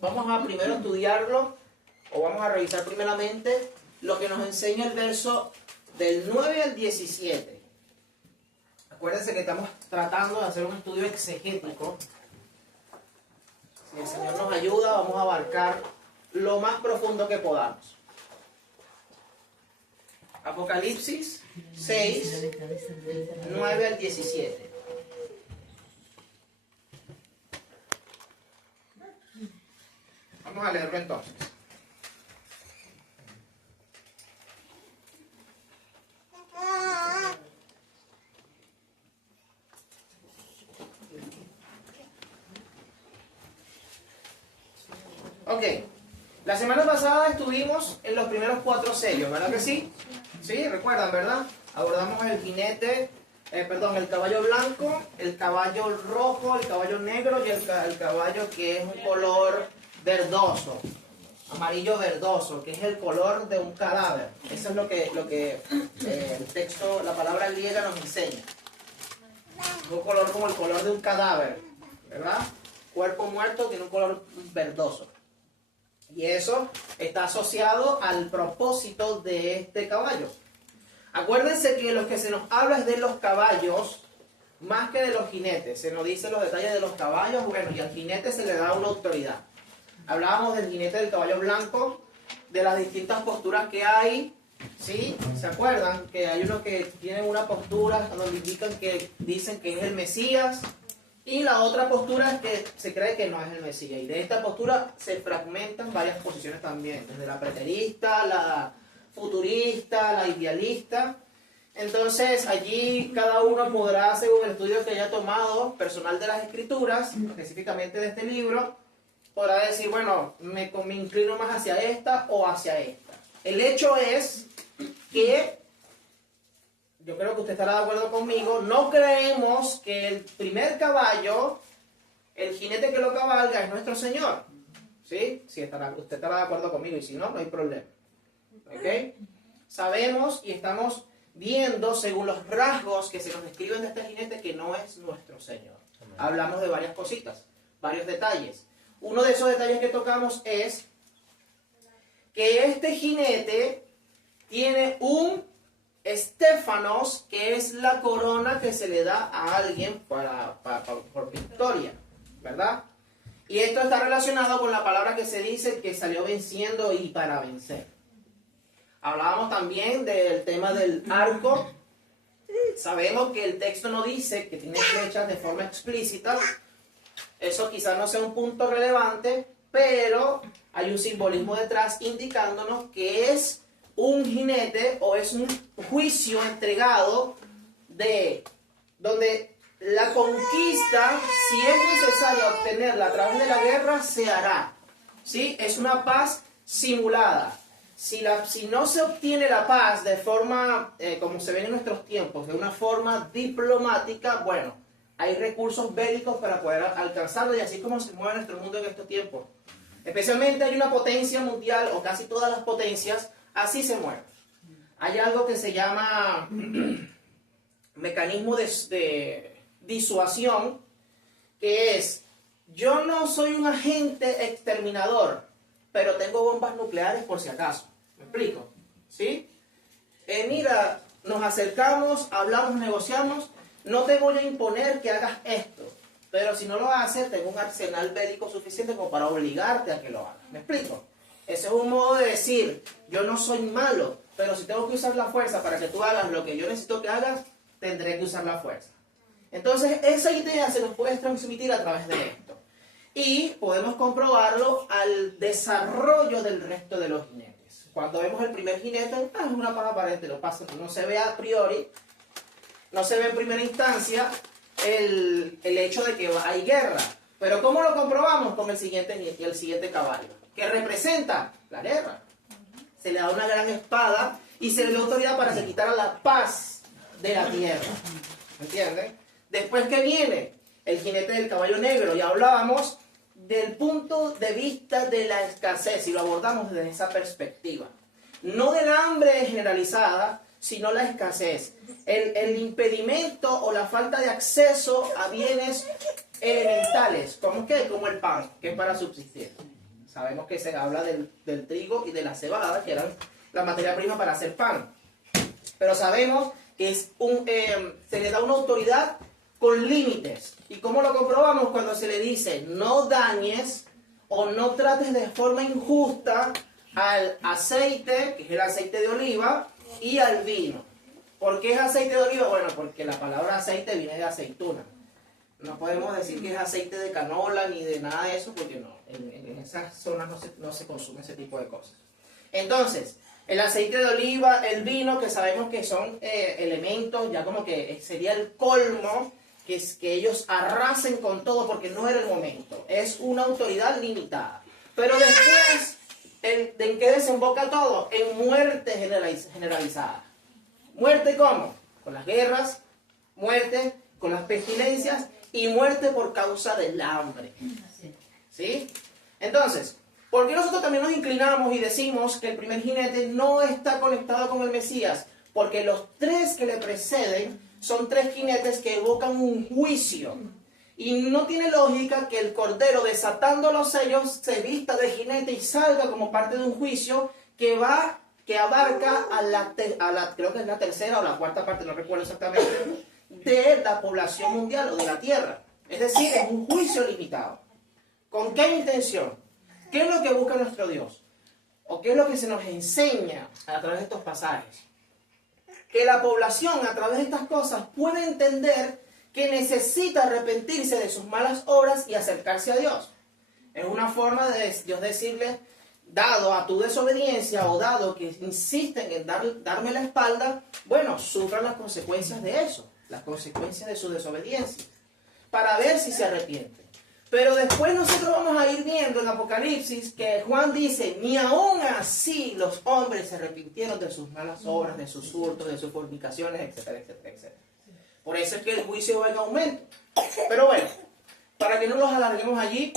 vamos a primero estudiarlo, o vamos a revisar primeramente lo que nos enseña el verso del 9 al 17. Acuérdense que estamos tratando de hacer un estudio exegético. Si el Señor nos ayuda, vamos a abarcar lo más profundo que podamos. Apocalipsis 6, 9 al 17. Vamos a leerlo entonces. Ok, la semana pasada estuvimos en los primeros 4 sellos, ¿verdad que sí? Sí, recuerdan, ¿verdad? Abordamos el jinete, el caballo blanco, el caballo rojo, el caballo negro y el caballo que es un color verdoso, amarillo verdoso, que es el color de un cadáver. Eso es lo que el texto, la palabra griega nos enseña. Un color como el color de un cadáver, ¿verdad? Cuerpo muerto tiene un color verdoso. Y eso está asociado al propósito de este caballo. Acuérdense que lo que se nos habla es de los caballos más que de los jinetes. Se nos dice los detalles de los caballos, bueno, y al jinete se le da una autoridad. Hablábamos del jinete del caballo blanco, de las distintas posturas que hay, ¿sí? ¿Se acuerdan? Que hay unos que tienen una postura donde indican que dicen que es el Mesías, y la otra postura es que se cree que no es el Mesías. Y de esta postura se fragmentan varias posiciones también, desde la preterista, la futurista, la idealista. Entonces allí cada uno podrá, según el estudio que haya tomado personal de las Escrituras, específicamente de este libro, podrá decir, bueno, me inclino más hacia esta o hacia esta. El hecho es que, yo creo que usted estará de acuerdo conmigo, no creemos que el primer caballo, el jinete que lo cabalga, es nuestro Señor. ¿Sí? Sí, usted estará de acuerdo conmigo, y si no, no hay problema. ¿Ok? Sabemos y estamos viendo, según los rasgos que se nos describen de este jinete, que no es nuestro Señor. Amén. Hablamos de varias cositas, varios detalles. Uno de esos detalles que tocamos es que este jinete tiene un estéfanos, que es la corona que se le da a alguien por victoria, ¿verdad? Y esto está relacionado con la palabra que se dice que salió venciendo y para vencer. Hablábamos también del tema del arco. Sabemos que el texto no dice que tiene flechas de forma explícita. Eso quizás no sea un punto relevante, pero hay un simbolismo detrás indicándonos que es un jinete o es un juicio entregado donde la conquista, si es necesario obtenerla a través de la guerra, se hará. ¿Sí? Es una paz simulada. Si no se obtiene la paz de forma, como se ve en nuestros tiempos, de una forma diplomática, bueno, hay recursos bélicos para poder alcanzarlo, y así como se mueve nuestro mundo en estos tiempos. Especialmente hay una potencia mundial, o casi todas las potencias, así se mueven. Hay algo que se llama mecanismo de disuasión, que es, yo no soy un agente exterminador, pero tengo bombas nucleares por si acaso. ¿Me explico? ¿Sí? Mira, nos acercamos, hablamos, negociamos, no te voy a imponer que hagas esto, pero si no lo haces, tengo un arsenal bélico suficiente como para obligarte a que lo hagas. ¿Me explico? Ese es un modo de decir, yo no soy malo, pero si tengo que usar la fuerza para que tú hagas lo que yo necesito que hagas, tendré que usar la fuerza. Entonces, esa idea se nos puede transmitir a través de esto. Y podemos comprobarlo al desarrollo del resto de los jinetes. Cuando vemos el primer jinete, es una paz aparente, no se ve a priori, no se ve en primera instancia el hecho de que hay guerra. Pero ¿cómo lo comprobamos? Con el siguiente caballo, que representa la guerra. Se le da una gran espada y se le da autoridad para que quitara la paz de la tierra. ¿Me entienden? Después que viene el jinete del caballo negro, y hablábamos del punto de vista de la escasez, y lo abordamos desde esa perspectiva. No del hambre generalizada, sino la escasez. El impedimento o la falta de acceso a bienes elementales. ¿Cómo qué? Como el pan, que es para subsistir. Sabemos que se habla del trigo y de la cebada, que eran la materia prima para hacer pan. Pero sabemos que se le da una autoridad con límites. ¿Y cómo lo comprobamos? Cuando se le dice no dañes o no trates de forma injusta al aceite, que es el aceite de oliva, y al vino. ¿Por qué es aceite de oliva? Bueno, porque la palabra aceite viene de aceituna. No podemos decir que es aceite de canola ni de nada de eso, porque no, en esas zonas no se consume ese tipo de cosas. Entonces, el aceite de oliva, el vino, que sabemos que son elementos, ya como que sería el colmo, que es que ellos arrasen con todo porque no era el momento. Es una autoridad limitada. Pero después, ¿en qué desemboca todo? En muerte generalizada. ¿Muerte cómo? Con las guerras, muerte con las pestilencias y muerte por causa del hambre. ¿Sí? Entonces, ¿por qué nosotros también nos inclinamos y decimos que el primer jinete no está conectado con el Mesías? Porque los tres que le preceden son tres jinetes que evocan un juicio. Y no tiene lógica que el Cordero, desatando los sellos, se vista de jinete y salga como parte de un juicio que abarca creo que es la tercera o la cuarta parte, no recuerdo exactamente, de la población mundial o de la tierra. Es decir, es un juicio limitado. ¿Con qué intención? ¿Qué es lo que busca nuestro Dios? ¿O qué es lo que se nos enseña a través de estos pasajes? Que la población a través de estas cosas puede entender que necesita arrepentirse de sus malas obras y acercarse a Dios. Es una forma de Dios decirle, dado a tu desobediencia o dado que insisten en darme la espalda, bueno, sufran las consecuencias de eso, las consecuencias de su desobediencia, para ver si se arrepiente. Pero después nosotros vamos a ir viendo en Apocalipsis que Juan dice, ni aún así los hombres se arrepintieron de sus malas obras, de sus hurtos, de sus fornicaciones, etcétera, etcétera, etcétera. Por eso es que el juicio va en aumento. Pero bueno, para que no los alarguemos allí,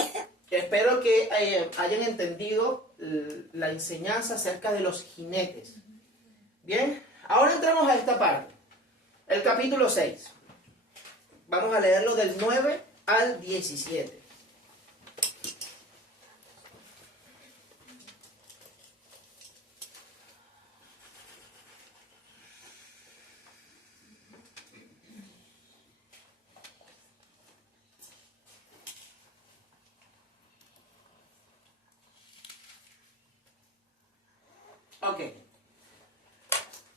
espero que hayan entendido la enseñanza acerca de los jinetes. Bien, ahora entramos a esta parte, el capítulo 6. Vamos a leerlo del 9 al 17. Ok.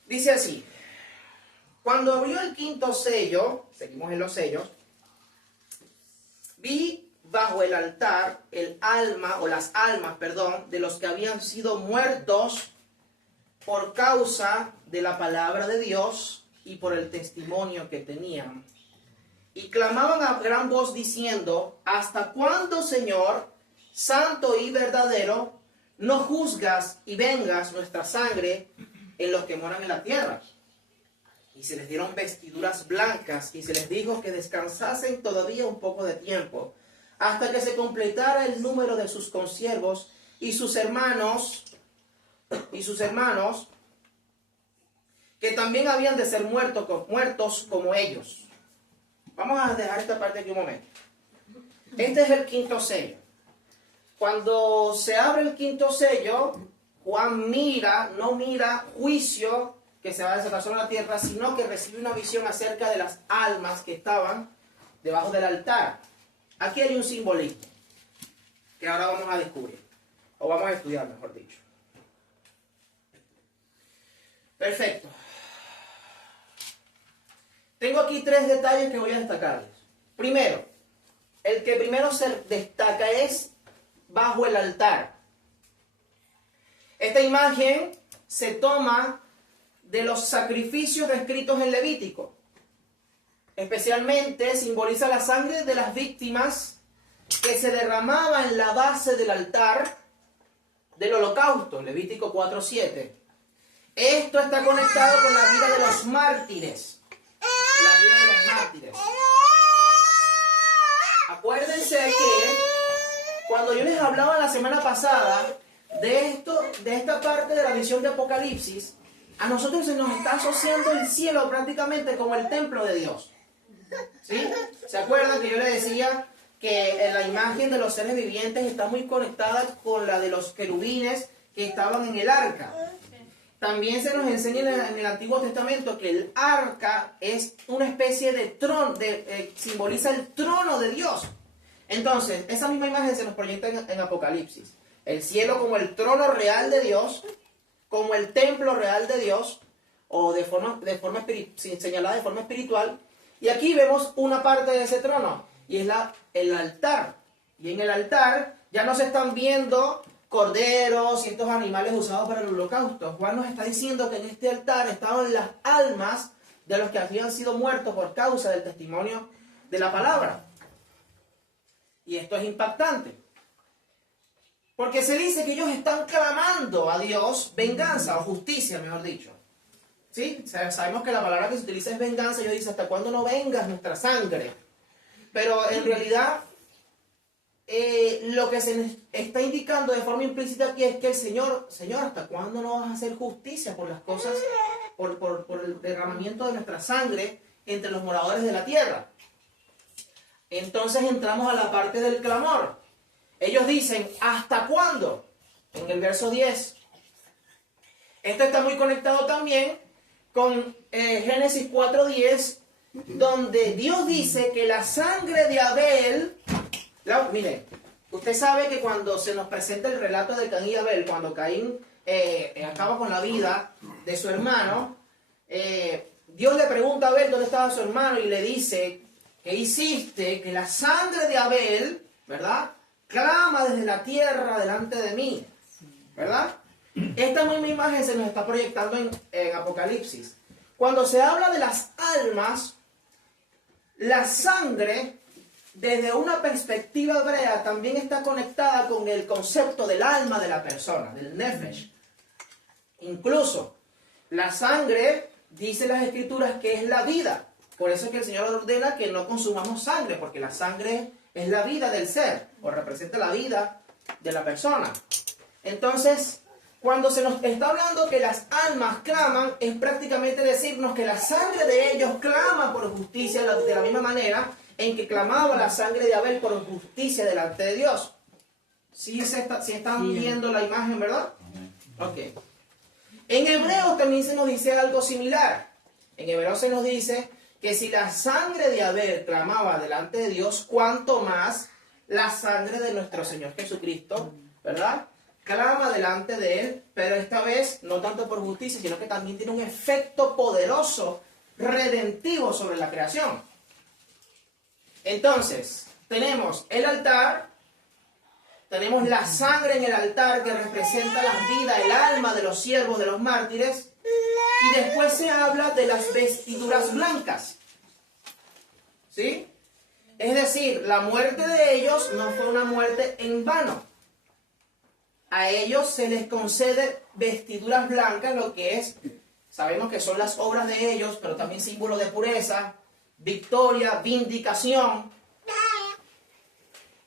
Dice así. Cuando abrió el quinto sello, seguimos en los sellos, vi bajo el altar las almas, de los que habían sido muertos por causa de la palabra de Dios y por el testimonio que tenían. Y clamaban a gran voz diciendo, ¿hasta cuándo, Señor, santo y verdadero, no juzgas y vengas nuestra sangre en los que moran en la tierra? Y se les dieron vestiduras blancas y se les dijo que descansasen todavía un poco de tiempo, hasta que se completara el número de sus consiervos y sus hermanos, que también habían de ser muertos como ellos. Vamos a dejar esta parte aquí un momento. Este es el quinto sello. Cuando se abre el quinto sello, Juan no mira juicio que se va a desatar sobre la tierra, sino que recibe una visión acerca de las almas que estaban debajo del altar. Aquí hay un simbolismo que ahora vamos a descubrir, o vamos a estudiar, mejor dicho. Perfecto. Tengo aquí tres detalles que voy a destacarles. Primero, el que primero se destaca es bajo el altar. Esta imagen se toma de los sacrificios descritos en Levítico. Especialmente simboliza la sangre de las víctimas que se derramaba en la base del altar del holocausto, Levítico 4:7. Esto está conectado con la vida de los mártires. La vida de los mártires. Acuérdense que cuando yo les hablaba la semana pasada de esta parte de la visión de Apocalipsis, a nosotros se nos está asociando el cielo prácticamente como el templo de Dios. ¿Sí? ¿Se acuerdan que yo les decía que la imagen de los seres vivientes está muy conectada con la de los querubines que estaban en el arca. También se nos enseña en el Antiguo Testamento que el arca es una especie de trono, simboliza el trono de Dios. Entonces, esa misma imagen se nos proyecta en Apocalipsis. El cielo como el trono real de Dios, como el templo real de Dios, o señalada de forma espiritual. Y aquí vemos una parte de ese trono, y es el altar. Y en el altar ya no se están viendo corderos y estos animales usados para el holocausto. Juan nos está diciendo que en este altar estaban las almas de los que habían sido muertos por causa del testimonio de la palabra. Y esto es impactante, porque se dice que ellos están clamando a Dios venganza o justicia, mejor dicho. ¿Sí? Sabemos que la palabra que se utiliza es venganza. Ellos dicen, ¿hasta cuándo no vengas nuestra sangre? Pero en realidad lo que se está indicando de forma implícita aquí es que el Señor, ¿hasta cuándo no vas a hacer justicia por las cosas, por el derramamiento de nuestra sangre entre los moradores de la tierra? Entonces entramos a la parte del clamor. Ellos dicen, ¿hasta cuándo? En el verso 10. Esto está muy conectado también con Génesis 4:10, donde Dios dice que la sangre de Abel... Mire, usted sabe que cuando se nos presenta el relato de Caín y Abel, cuando Caín acaba con la vida de su hermano, Dios le pregunta a Abel dónde estaba su hermano y le dice, ¿qué hiciste? Que la sangre de Abel, ¿verdad?, clama desde la tierra delante de mí, ¿verdad? Esta misma imagen se nos está proyectando en Apocalipsis. Cuando se habla de las almas, la sangre, desde una perspectiva hebrea, también está conectada con el concepto del alma de la persona, del nefesh. Incluso, la sangre, dice las Escrituras, que es la vida. Por eso es que el Señor ordena que no consumamos sangre, porque la sangre es la vida del ser, o representa la vida de la persona. Entonces, cuando se nos está hablando que las almas claman, es prácticamente decirnos que la sangre de ellos clama por justicia de la misma manera en que clamaba la sangre de Abel por justicia delante de Dios. ¿Sí están viendo la imagen, verdad? Ok. En Hebreos también se nos dice algo similar. En Hebreos se nos dice que si la sangre de Abel clamaba delante de Dios, cuánto más la sangre de nuestro Señor Jesucristo, ¿verdad?, clama delante de Él, pero esta vez no tanto por justicia, sino que también tiene un efecto poderoso, redentivo sobre la creación. Entonces, tenemos el altar, tenemos la sangre en el altar que representa la vida, el alma de los siervos, de los mártires, y después se habla de las vestiduras blancas. ¿Sí? Es decir, la muerte de ellos no fue una muerte en vano. A ellos se les concede vestiduras blancas, lo que es, sabemos que son las obras de ellos, pero también símbolo de pureza, victoria, vindicación.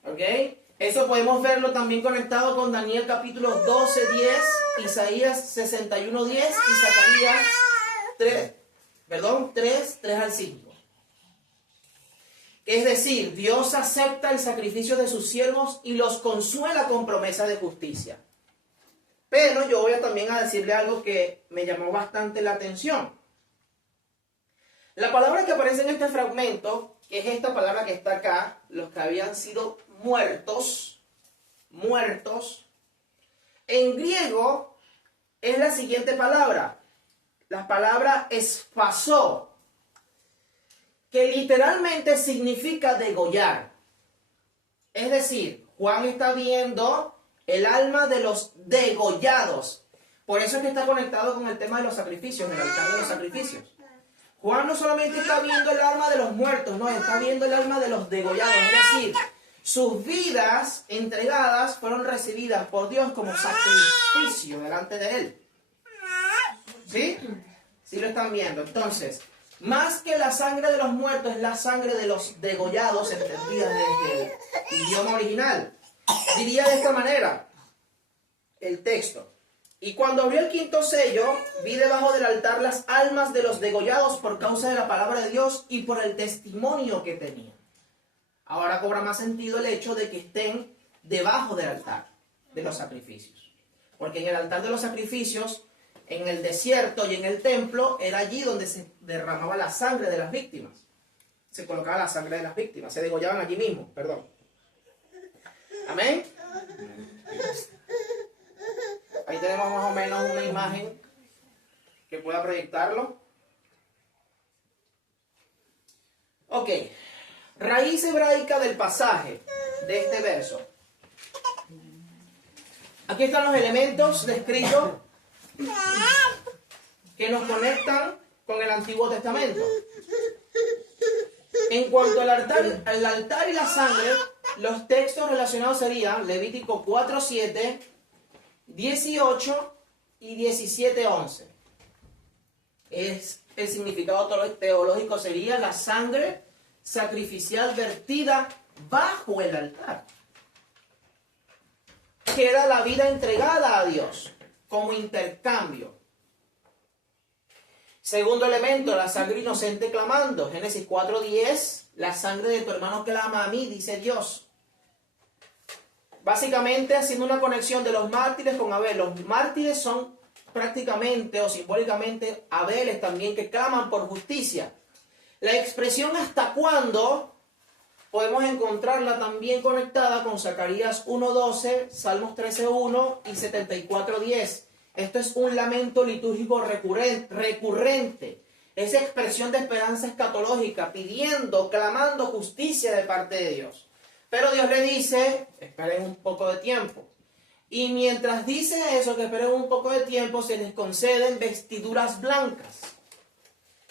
¿Ok? Eso podemos verlo también conectado con Daniel capítulo 12:10, Isaías 61:10 y Zacarías 3 al 5. Es decir, Dios acepta el sacrificio de sus siervos y los consuela con promesa de justicia. Pero yo voy también a decirle algo que me llamó bastante la atención. La palabra que aparece en este fragmento, que es esta palabra que está acá, los que habían sido muertos, en griego es la siguiente palabra, la palabra esfasó, que literalmente significa degollar. Es decir, Juan está viendo el alma de los degollados. Por eso es que está conectado con el tema de los sacrificios, el altar de los sacrificios. Juan no solamente está viendo el alma de los muertos, no, está viendo el alma de los degollados. Es decir, sus vidas entregadas fueron recibidas por Dios como sacrificio delante de Él. ¿Sí? ¿Sí lo están viendo? Entonces, más que la sangre de los muertos, es la sangre de los degollados, entendida desde el idioma original. Diría de esta manera el texto: y cuando abrió el quinto sello, vi debajo del altar las almas de los degollados por causa de la palabra de Dios y por el testimonio que tenían. Ahora cobra más sentido el hecho de que estén debajo del altar de los sacrificios. Porque en el altar de los sacrificios, en el desierto y en el templo, era allí donde se derramaba la sangre de las víctimas. Se colocaba la sangre de las víctimas, se degollaban allí mismo, perdón. Amén. Ahí tenemos más o menos una imagen que pueda proyectarlo. Ok, raíz hebraica del pasaje de este verso. Aquí están los elementos descritos que nos conectan con el Antiguo Testamento. En cuanto al altar y la sangre, los textos relacionados serían Levítico 4:7, 18 y 17:11. El significado teológico sería la sangre sacrificial vertida bajo el altar, que era la vida entregada a Dios como intercambio. Segundo elemento, la sangre inocente clamando. Génesis 4:10, la sangre de tu hermano clama a mí, dice Dios. Básicamente haciendo una conexión de los mártires con Abel. Los mártires son prácticamente o simbólicamente Abeles también que claman por justicia. La expresión hasta cuándo podemos encontrarla también conectada con Zacarías 1:12, Salmos 13:1 y 74:10. Esto es un lamento litúrgico recurrente. Esa expresión de esperanza escatológica, pidiendo, clamando justicia de parte de Dios. Pero Dios le dice, esperen un poco de tiempo. Y mientras dice eso, que esperen un poco de tiempo, se les conceden vestiduras blancas.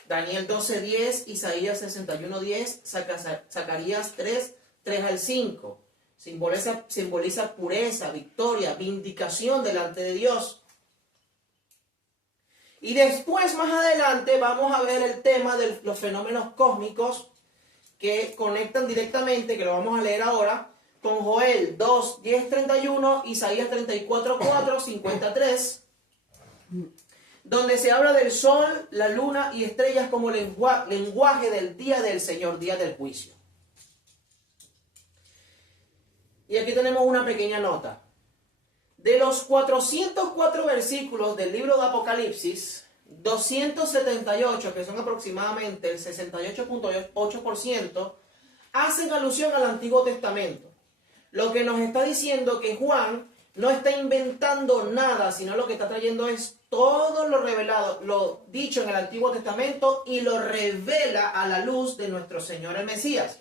Daniel 12:10, Isaías 61:10, Zacarías 3 al 5. Simboliza pureza, victoria, vindicación delante de Dios. Y después, más adelante, vamos a ver el tema de los fenómenos cósmicos que conectan directamente, que lo vamos a leer ahora, con Joel 2:10-31, Isaías 34:4-53, donde se habla del sol, la luna y estrellas como lenguaje del día del Señor, día del juicio. Y aquí tenemos una pequeña nota. De los 404 versículos del libro de Apocalipsis, 278, que son aproximadamente el 68.8%, hacen alusión al Antiguo Testamento. Lo que nos está diciendo que Juan no está inventando nada, sino lo que está trayendo es todo lo revelado, lo dicho en el Antiguo Testamento, y lo revela a la luz de nuestro Señor el Mesías.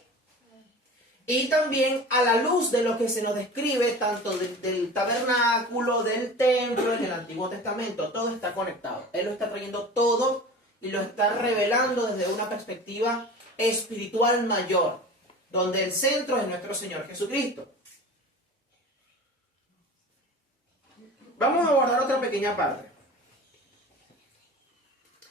Y también a la luz de lo que se nos describe tanto del tabernáculo, del templo, en el Antiguo Testamento. Todo está conectado. Él lo está trayendo todo y lo está revelando desde una perspectiva espiritual mayor, donde el centro es nuestro Señor Jesucristo. Vamos a abordar otra pequeña parte.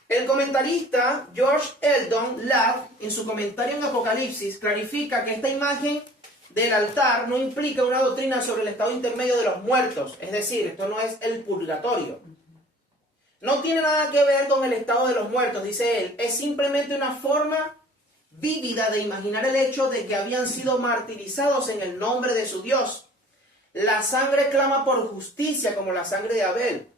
El comentarista George Eldon Ladd, en su comentario en Apocalipsis, clarifica que esta imagen del altar no implica una doctrina sobre el estado intermedio de los muertos. Es decir, esto no es el purgatorio. No tiene nada que ver con el estado de los muertos, dice él. Es simplemente una forma vívida de imaginar el hecho de que habían sido martirizados en el nombre de su Dios. La sangre clama por justicia como la sangre de Abel.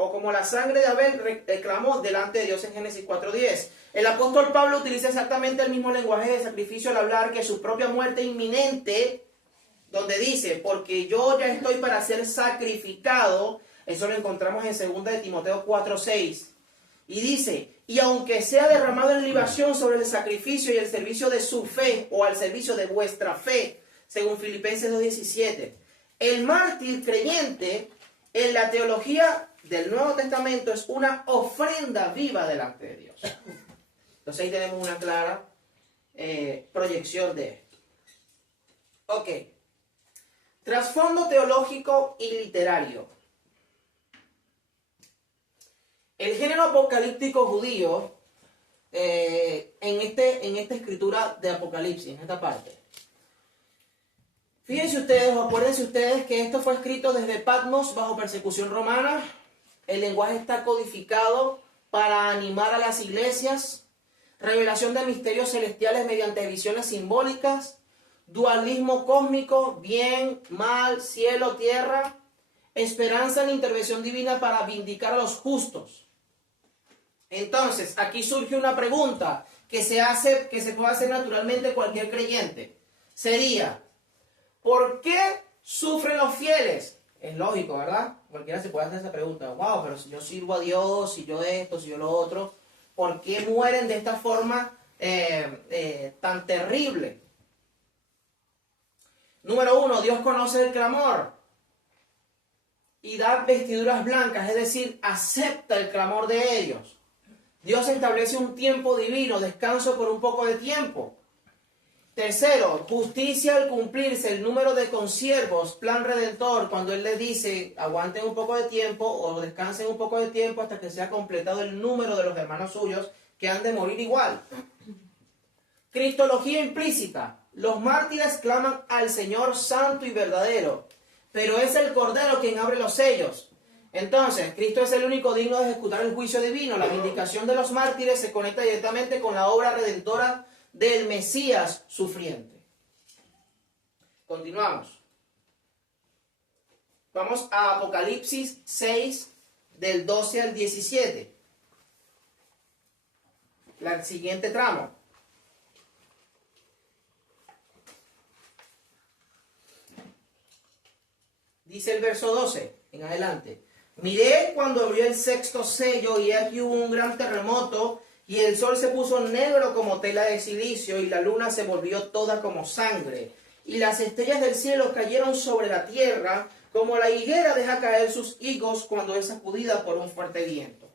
O como la sangre de Abel reclamó delante de Dios en Génesis 4:10. El apóstol Pablo utiliza exactamente el mismo lenguaje de sacrificio al hablar que su propia muerte inminente, donde dice, porque yo ya estoy para ser sacrificado. Eso lo encontramos en 2 de Timoteo 4:6. Y dice, y aunque sea derramado en libación sobre el sacrificio y el servicio de su fe, o al servicio de vuestra fe, según Filipenses 2:17. El mártir creyente en la teología del Nuevo Testamento es una ofrenda viva delante de Dios. Entonces ahí tenemos una clara proyección de esto. Ok. Trasfondo teológico y literario. El género apocalíptico judío, en esta escritura de Apocalipsis, en esta parte. Fíjense ustedes, o acuérdense ustedes que esto fue escrito desde Patmos bajo persecución romana. El lenguaje está codificado para animar a las iglesias. Revelación de misterios celestiales mediante visiones simbólicas. dualismo cósmico, bien, mal, cielo, tierra, esperanza en la intervención divina para vindicar a los justos. Entonces, aquí surge una pregunta que se puede hacer naturalmente cualquier creyente. Sería, ¿por qué sufren los fieles? Es lógico, ¿verdad? Cualquiera se puede hacer esa pregunta. Wow, pero si yo sirvo a Dios, si yo esto, si yo lo otro, ¿por qué mueren de esta forma tan terrible? Número 1, Dios conoce el clamor y da vestiduras blancas, es decir, acepta el clamor de ellos. Dios establece un tiempo divino, descanso por un poco de tiempo. Tercero, justicia al cumplirse el número de consiervos, plan redentor, cuando Él les dice, aguanten un poco de tiempo o descansen un poco de tiempo hasta que sea completado el número de los hermanos suyos que han de morir igual. Cristología implícita. Los mártires claman al Señor santo y verdadero, pero es el Cordero quien abre los sellos. Entonces, Cristo es el único digno de ejecutar el juicio divino. La vindicación de los mártires se conecta directamente con la obra redentora del Mesías sufriente. Continuamos. Vamos a Apocalipsis 6, del 12 al 17. El siguiente tramo. Dice el verso 12 en adelante. Miré cuando abrió el sexto sello y aquí hubo un gran terremoto y el sol se puso negro como tela de silicio y la luna se volvió toda como sangre y las estrellas del cielo cayeron sobre la tierra como la higuera deja caer sus higos cuando es sacudida por un fuerte viento.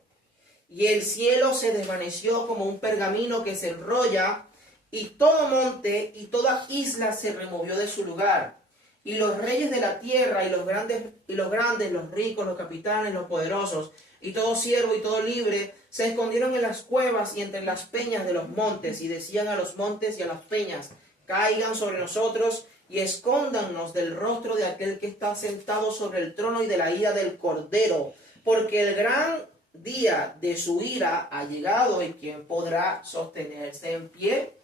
Y el cielo se desvaneció como un pergamino que se enrolla y todo monte y toda isla se removió de su lugar. Y los reyes de la tierra y los grandes, los ricos, los capitanes, los poderosos, y todo siervo y todo libre, se escondieron en las cuevas y entre las peñas de los montes, y decían a los montes y a las peñas, caigan sobre nosotros y escóndannos del rostro de aquel que está sentado sobre el trono y de la ira del Cordero, porque el gran día de su ira ha llegado, y ¿quién podrá sostenerse en pie?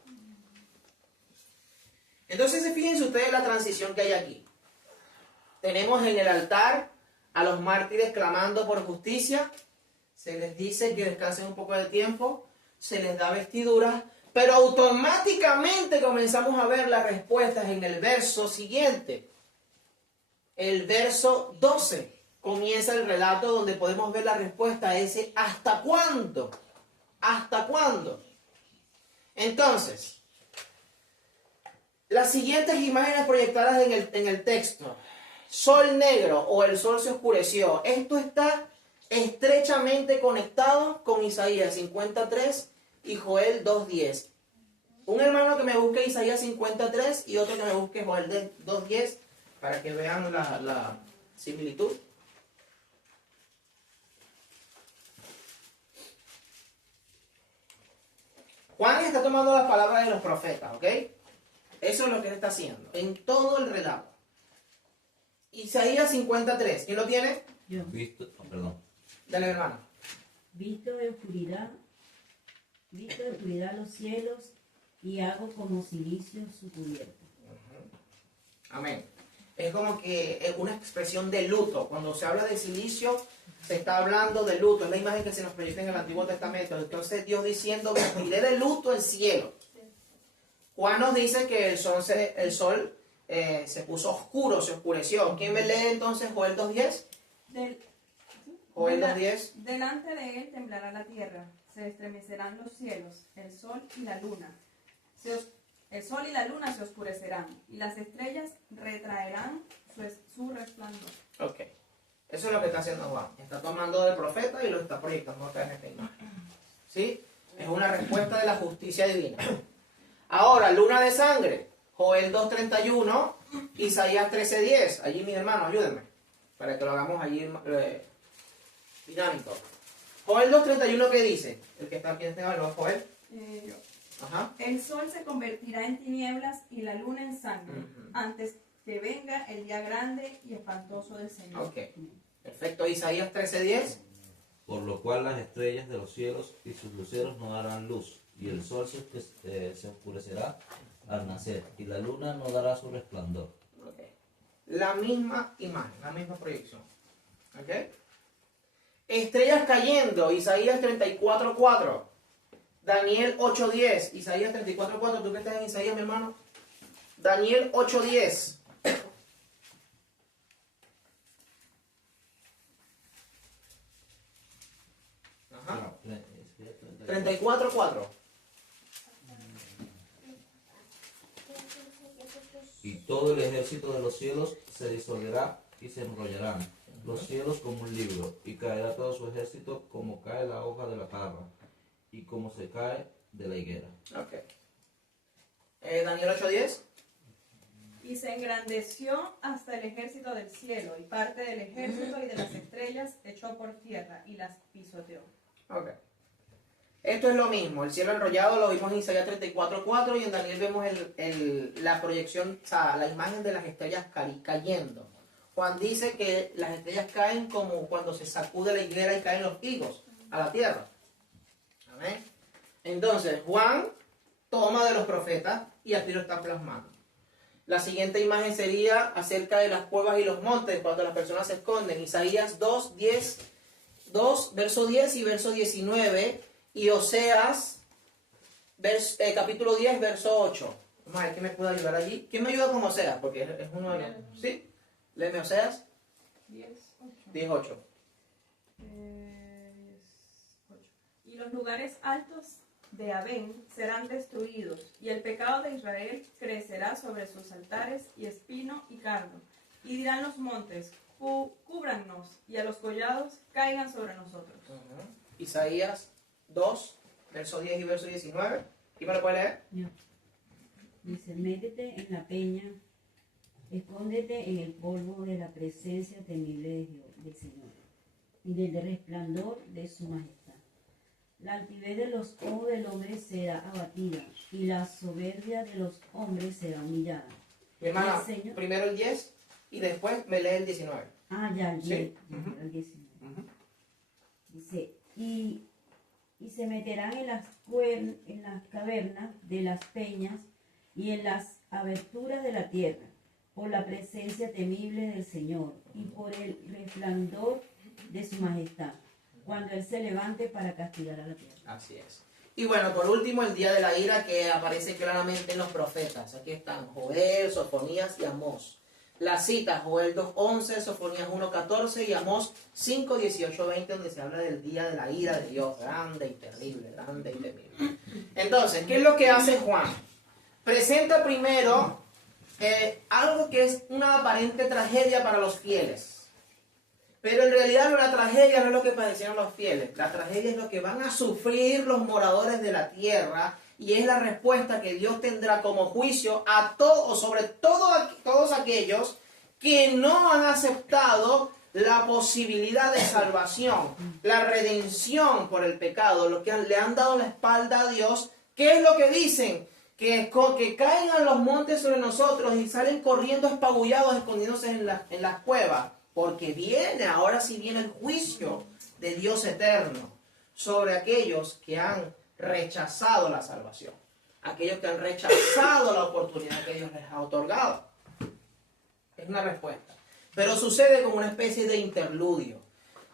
Entonces, fíjense ustedes la transición que hay aquí. Tenemos en el altar a los mártires clamando por justicia. Se les dice que descansen un poco de tiempo. Se les da vestiduras. Pero automáticamente comenzamos a ver las respuestas en el verso siguiente. El verso 12 comienza el relato donde podemos ver la respuesta a ese ¿hasta cuándo? ¿Hasta cuándo? Entonces, las siguientes imágenes proyectadas en el texto. Sol negro o el sol se oscureció. Esto está estrechamente conectado con Isaías 53 y Joel 2.10. Un hermano que me busque Isaías 53 y otro que me busque Joel 2.10 para que vean la similitud. Juan está tomando las palabras de los profetas, ¿ok? Eso es lo que él está haciendo en todo el relato. Isaías 53. ¿Quién lo tiene? Yo. Perdón. Dale, hermano. Visto de oscuridad los cielos y hago como silicio su cubierta. Amén. Es como que es una expresión de luto. Cuando se habla de silicio, se está hablando de luto. Es la imagen que se nos proyecta en el Antiguo Testamento. Entonces Dios diciendo, vestiré de luto el cielo. Juan nos dice que el sol se puso oscuro, se oscureció. ¿Quién me lee entonces Joel 2.10? Joel 2.10. Delante de él temblará la tierra, se estremecerán los cielos, el sol y la luna. El sol y la luna se oscurecerán, y las estrellas retraerán su resplandor. Ok. Eso es lo que está haciendo Juan. Está tomando del profeta y lo está proyectando acá en esta imagen. ¿Sí? Es una respuesta de la justicia divina. Ahora, luna de sangre. Joel 2.31, Isaías 13.10. Allí, mis hermanos, ayúdenme. Para que lo hagamos allí dinámico. Joel 2.31, ¿qué dice? El que está aquí en este lado, Joel. Ajá. El sol se convertirá en tinieblas y la luna en sangre, antes que venga el día grande y espantoso del Señor. Ok. Perfecto. Isaías 13.10. Por lo cual las estrellas de los cielos y sus luceros no darán luz, y el sol se oscurecerá al nacer, y la luna no dará su resplandor. Ok. La misma imagen, la misma proyección. ¿Ok? Estrellas cayendo, Isaías 34:4. Daniel 8:10. Isaías 34:4. ¿Tú que estás en Isaías, mi hermano? Daniel 8:10. Ajá. 34:4. Y todo el ejército de los cielos se disolverá y se enrollarán los cielos como un libro, y caerá todo su ejército como cae la hoja de la parra, y como se cae de la higuera. Ok. Daniel 8:10. Y se engrandeció hasta el ejército del cielo, y parte del ejército y de las estrellas echó por tierra y las pisoteó. Ok. Esto es lo mismo, el cielo enrollado lo vimos en Isaías 34:4 y en Daniel vemos la proyección, o sea, la imagen de las estrellas cayendo. Juan dice que las estrellas caen como cuando se sacude la higuera y caen los higos a la tierra. Amén. Entonces, Juan toma de los profetas y aquí lo está plasmando. La siguiente imagen sería acerca de las cuevas y los montes, cuando las personas se esconden. Isaías 2, verso 10 y verso 19. Y Oseas, capítulo 10, verso 8. Vamos a ver, ¿quién me puede ayudar allí? ¿Quién me ayuda con Oseas? Porque es uno de los... ¿Sí? Léeme Oseas 10:8. Y los lugares altos de Abén serán destruidos, y el pecado de Israel crecerá sobre sus altares, y espino y cardo. Y dirán los montes, cúbrannos, y a los collados caigan sobre nosotros. Isaías 2, verso 10 y verso 19. ¿Quién me lo puede leer? Ya. Dice, métete en la peña, escóndete en el polvo de la presencia temible de del Señor y del resplandor de su majestad. La altivez de los ojos del hombre será abatida, y la soberbia de los hombres será humillada. Mi hermana, El Señor- primero el 10 y después me lee el 19. Ah, ya, el Sí. 10, Ujú. el 19. Dice, y se meterán en en las cavernas de las peñas y en las aberturas de la tierra, por la presencia temible del Señor y por el resplandor de su majestad, cuando Él se levante para castigar a la tierra. Así es. Y bueno, por último, el día de la ira que aparece claramente en los profetas. Aquí están Joel, Sofonías y Amós. La cita, Joel 2:11, Sofonías 1:14 y Amós 5:18-20, donde se habla del día de la ira de Dios, grande y terrible, grande y temible. Entonces, ¿qué es lo que hace Juan? Presenta primero algo que es una aparente tragedia para los fieles. Pero en realidad la tragedia no es lo que padecieron los fieles. La tragedia es lo que van a sufrir los moradores de la tierra. Y es la respuesta que Dios tendrá como juicio a todos, sobre todo todos aquellos que no han aceptado la posibilidad de salvación, la redención por el pecado, los que le han dado la espalda a Dios. ¿Qué es lo que dicen? Que caigan los montes sobre nosotros y salen corriendo espabullados, escondiéndose en las cuevas. Porque ahora sí viene el juicio de Dios eterno sobre aquellos que han rechazado la salvación, aquellos que han rechazado la oportunidad que Dios les ha otorgado. Es una respuesta. Pero sucede como una especie de interludio.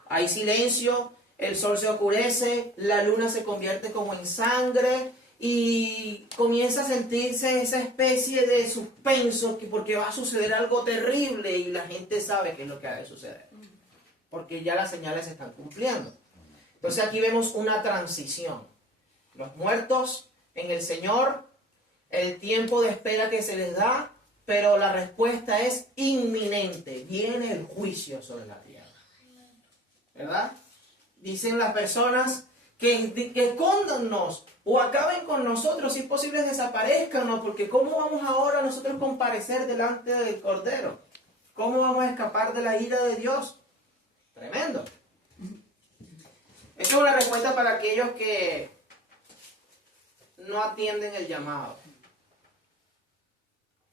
Hay silencio, el sol se oscurece, la luna se convierte como en sangre y comienza a sentirse esa especie de suspenso porque va a suceder algo terrible y la gente sabe qué es lo que ha de suceder. Porque ya las señales se están cumpliendo. Entonces aquí vemos una transición. Los muertos en el Señor, el tiempo de espera que se les da, pero la respuesta es inminente. Viene el juicio sobre la tierra. ¿Verdad? Dicen las personas que escóndanos o acaben con nosotros, si es posible desaparezcanos, porque ¿cómo vamos ahora nosotros comparecer delante del Cordero? ¿Cómo vamos a escapar de la ira de Dios? Tremendo. Esta es una respuesta para aquellos que no atienden el llamado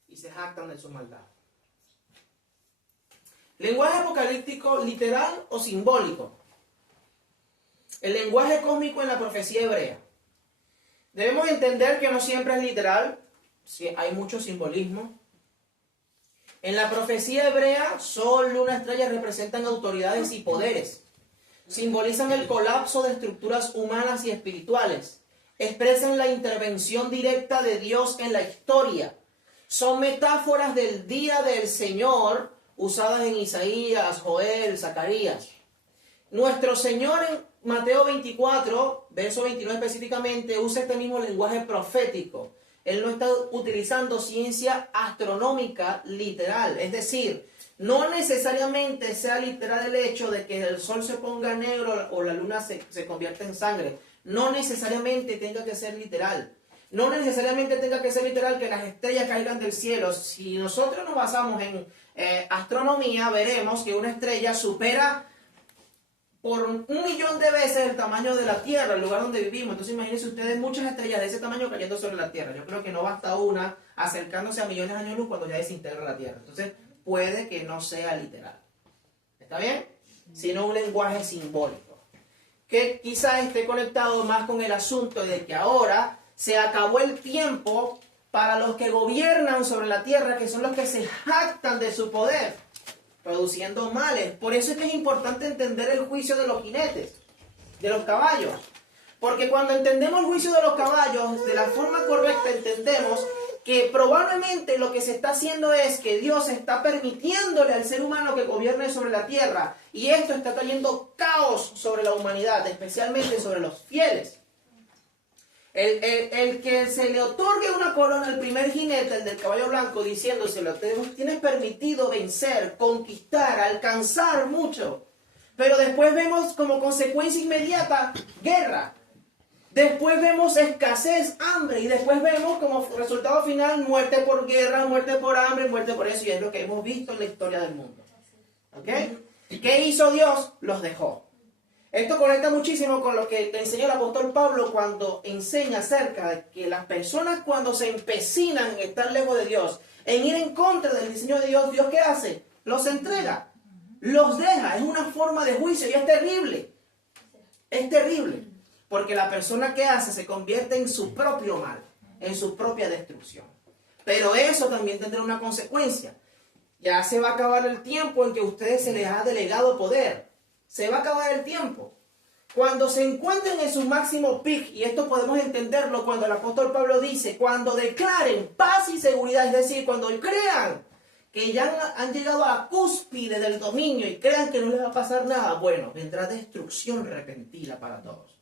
y se jactan de su maldad. Lenguaje apocalíptico literal o simbólico. El lenguaje cósmico en la profecía hebrea. Debemos entender que no siempre es literal, sí, hay mucho simbolismo. En la profecía hebrea, sol, luna, estrella representan autoridades y poderes. Simbolizan el colapso de estructuras humanas y espirituales. Expresan la intervención directa de Dios en la historia. Son metáforas del día del Señor usadas en Isaías, Joel, Zacarías. Nuestro Señor en Mateo 24, verso 29 específicamente, usa este mismo lenguaje profético. Él no está utilizando ciencia astronómica literal, es decir, no necesariamente sea literal el hecho de que el sol se ponga negro o la luna se convierta en sangre. No necesariamente tenga que ser literal. No necesariamente tenga que ser literal que las estrellas caigan del cielo. Si nosotros nos basamos en astronomía, veremos que una estrella supera por 1.000.000 de veces el tamaño de la Tierra, el lugar donde vivimos. Entonces imagínense ustedes muchas estrellas de ese tamaño cayendo sobre la Tierra. Yo creo que no basta una acercándose a millones de años luz cuando ya desintegra la Tierra. Entonces puede que no sea literal. ¿Está bien? Sino un lenguaje simbólico. Que quizás esté conectado más con el asunto de que ahora se acabó el tiempo para los que gobiernan sobre la Tierra, que son los que se jactan de su poder, produciendo males. Por eso es que es importante entender el juicio de los jinetes, de los caballos. Porque cuando entendemos el juicio de los caballos de la forma correcta, entendemos que probablemente lo que se está haciendo es que Dios está permitiéndole al ser humano que gobierne sobre la tierra. Y esto está trayendo caos sobre la humanidad, especialmente sobre los fieles. El que se le otorgue una corona al primer jinete, el del caballo blanco, diciéndoselo, tienes permitido vencer, conquistar, alcanzar mucho. Pero después vemos como consecuencia inmediata guerra. Después vemos escasez, hambre. Y después vemos como resultado final muerte por guerra, muerte por hambre, muerte por eso. Y es lo que hemos visto en la historia del mundo. ¿Ok? ¿Qué hizo Dios? Los dejó. Esto conecta muchísimo con lo que enseñó el apóstol Pablo cuando enseña acerca de que las personas cuando se empecinan en estar lejos de Dios, en ir en contra del diseño de Dios, ¿Dios qué hace? Los entrega, los deja. Es una forma de juicio y es terrible. Es terrible. Porque la persona que hace se convierte en su propio mal, en su propia destrucción. Pero eso también tendrá una consecuencia. Ya se va a acabar el tiempo en que a ustedes se les ha delegado poder. Se va a acabar el tiempo. Cuando se encuentren en su máximo pic, y esto podemos entenderlo cuando el apóstol Pablo dice, cuando declaren paz y seguridad, es decir, cuando crean que ya han llegado a la cúspide del dominio y crean que no les va a pasar nada, bueno, vendrá destrucción repentina para todos,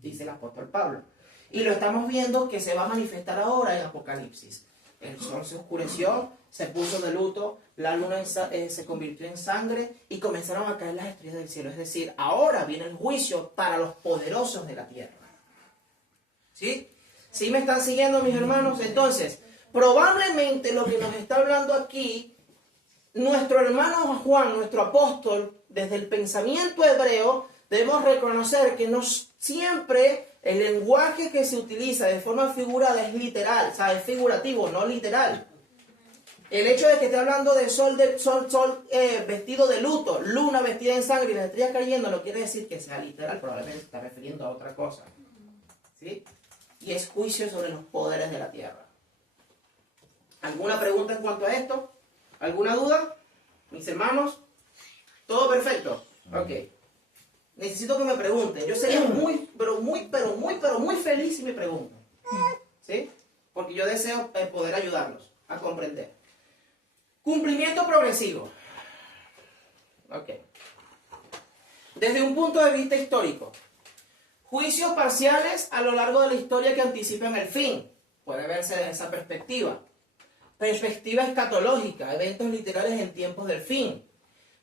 dice el apóstol Pablo. Y lo estamos viendo que se va a manifestar ahora en Apocalipsis. El sol se oscureció, se puso de luto, la luna se convirtió en sangre y comenzaron a caer las estrellas del cielo. Es decir, ahora viene el juicio para los poderosos de la tierra. ¿Sí? ¿Sí me están siguiendo, mis hermanos? Entonces, probablemente lo que nos está hablando aquí, nuestro hermano Juan, nuestro apóstol, desde el pensamiento hebreo, debemos reconocer que no siempre el lenguaje que se utiliza de forma figurada es literal, o sea, es figurativo, no literal. El hecho de que esté hablando de sol vestido de luto, luna vestida en sangre y las estrellas cayendo, no quiere decir que sea literal, probablemente se está refiriendo a otra cosa. ¿Sí? Y es juicio sobre los poderes de la tierra. ¿Alguna pregunta en cuanto a esto? ¿Alguna duda? Mis hermanos, ¿todo perfecto? Ok. Necesito que me pregunten. Yo sería muy feliz si me preguntan. ¿Sí? Porque yo deseo poder ayudarlos a comprender. Cumplimiento progresivo. Ok. Desde un punto de vista histórico. Juicios parciales a lo largo de la historia que anticipan el fin. Puede verse desde esa perspectiva. Perspectiva escatológica. Eventos literales en tiempos del fin.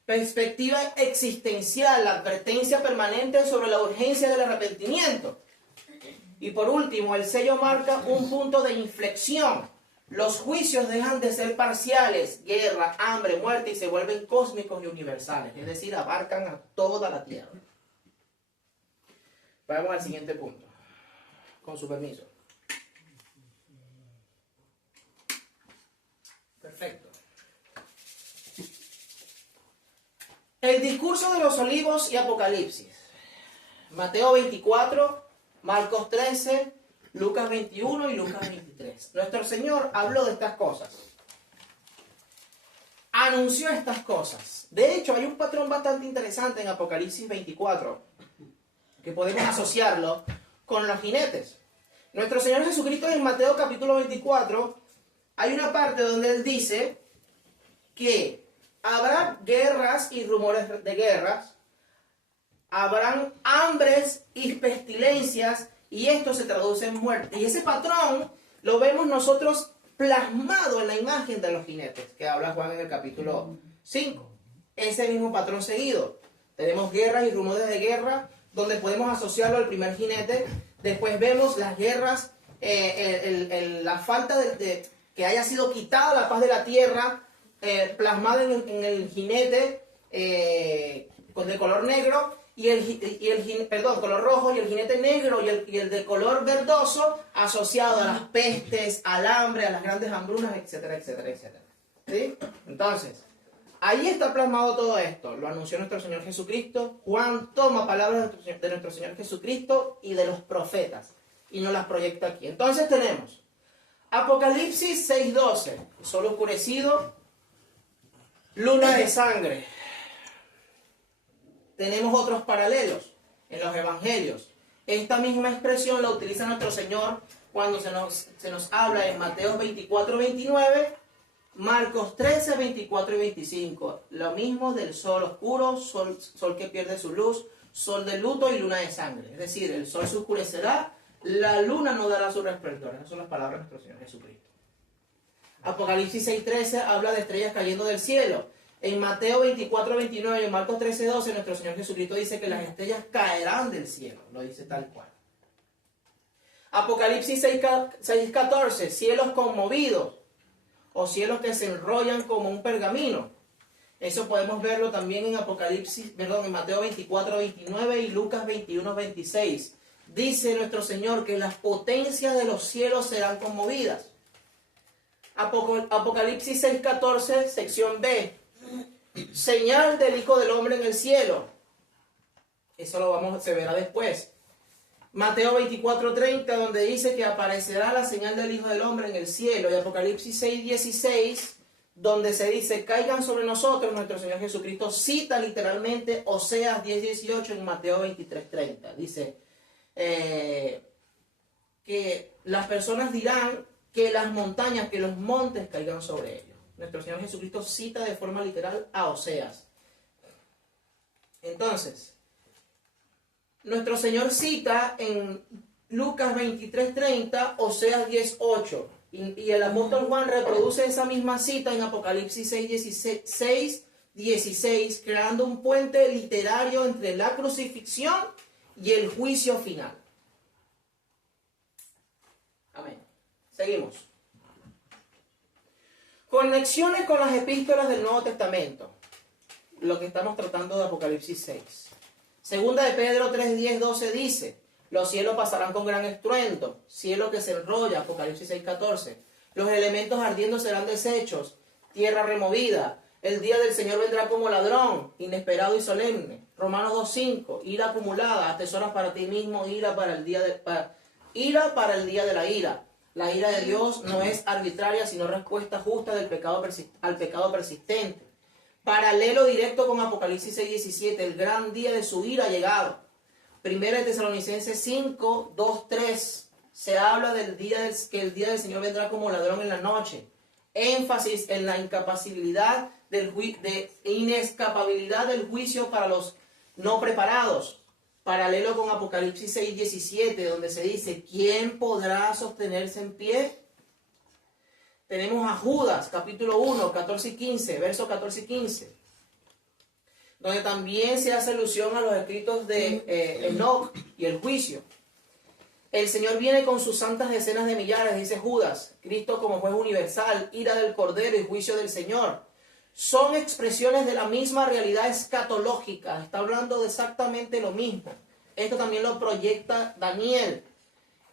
Perspectiva existencial, la advertencia permanente sobre la urgencia del arrepentimiento. Y por último, el sello marca un punto de inflexión. Los juicios dejan de ser parciales, guerra, hambre, muerte, y se vuelven cósmicos y universales. Es decir, abarcan a toda la tierra. Vamos al siguiente punto. Con su permiso. Perfecto. El discurso de los olivos y Apocalipsis. Mateo 24, Marcos 13, Lucas 21 y Lucas 23. Nuestro Señor habló de estas cosas. Anunció estas cosas. De hecho, hay un patrón bastante interesante en Apocalipsis 24, que podemos asociarlo con los jinetes. Nuestro Señor Jesucristo en Mateo capítulo 24, hay una parte donde Él dice que habrá guerras y rumores de guerras, habrán hambres y pestilencias, y esto se traduce en muerte. Y ese patrón lo vemos nosotros plasmado en la imagen de los jinetes, que habla Juan en el capítulo 5. Ese mismo patrón seguido. Tenemos guerras y rumores de guerra, donde podemos asociarlo al primer jinete. Después vemos las guerras, la falta de que haya sido quitada la paz de la tierra, plasmada en el jinete de color negro, color rojo, y el jinete negro y el de color verdoso, asociado a las pestes, al hambre, a las grandes hambrunas, etcétera, etcétera, etcétera. ¿Sí? Entonces, ahí está plasmado todo esto. Lo anunció nuestro Señor Jesucristo. Juan toma palabras de nuestro Señor Jesucristo y de los profetas y nos las proyecta aquí. Entonces tenemos Apocalipsis 6:12, sol oscurecido, luna de sangre. Tenemos otros paralelos en los evangelios. Esta misma expresión la utiliza nuestro Señor cuando se nos habla en Mateo 24:29, Marcos 13, 24 y 25. Lo mismo del sol oscuro, sol que pierde su luz, sol de luto y luna de sangre. Es decir, el sol se oscurecerá, la luna no dará su resplandor. Esas son las palabras de nuestro Señor Jesucristo. Apocalipsis 6:13 habla de estrellas cayendo del cielo. En Mateo 24:29 y en Marcos 13:12 nuestro Señor Jesucristo dice que las estrellas caerán del cielo. Lo dice tal cual. Apocalipsis 6:14, cielos conmovidos o cielos que se enrollan como un pergamino. Eso podemos verlo también en en Mateo 24:29 y Lucas 21:26. Dice nuestro Señor que las potencias de los cielos serán conmovidas. Apocalipsis 6:14, sección B. Señal del Hijo del Hombre en el cielo. Eso se verá después. Mateo 24:30, donde dice que aparecerá la señal del Hijo del Hombre en el cielo. Y Apocalipsis 6:16, donde se dice, caigan sobre nosotros. Nuestro Señor Jesucristo cita literalmente Oseas 10:18 en Mateo 23:30. Dice que las personas dirán que las montañas, que los montes caigan sobre ellos. Nuestro Señor Jesucristo cita de forma literal a Oseas. Entonces, nuestro Señor cita en Lucas 23:30, Oseas 10:8. Y el apóstol Juan reproduce esa misma cita en Apocalipsis 6:16, creando un puente literario entre la crucifixión y el juicio final. Amén. Seguimos. Conexiones con las epístolas del Nuevo Testamento. Lo que estamos tratando de Apocalipsis 6. Segunda de Pedro 3:10-12 dice, los cielos pasarán con gran estruendo, cielo que se enrolla, Apocalipsis 6:14. Los elementos ardiendo serán deshechos, tierra removida. El día del Señor vendrá como ladrón, inesperado y solemne. Romanos 2:5, ira acumulada, atesoras para ti mismo, ira para el día de la ira. La ira de Dios no es arbitraria, sino respuesta justa al pecado persistente. Paralelo directo con Apocalipsis 6:17, el gran día de su ira ha llegado. Primera de Tesalonicenses 5:2-3, se habla que el día del Señor vendrá como ladrón en la noche. Énfasis en la inescapabilidad del juicio para los no preparados. Paralelo con Apocalipsis 6:17, donde se dice, ¿quién podrá sostenerse en pie? Tenemos a Judas, capítulo 1, 14 y 15, versos 14 y 15, donde también se hace alusión a los escritos de Enoc y el juicio. El Señor viene con sus santas decenas de millares, dice Judas, Cristo como juez universal, ira del Cordero y juicio del Señor. Son expresiones de la misma realidad escatológica. Está hablando de exactamente lo mismo. Esto también lo proyecta Daniel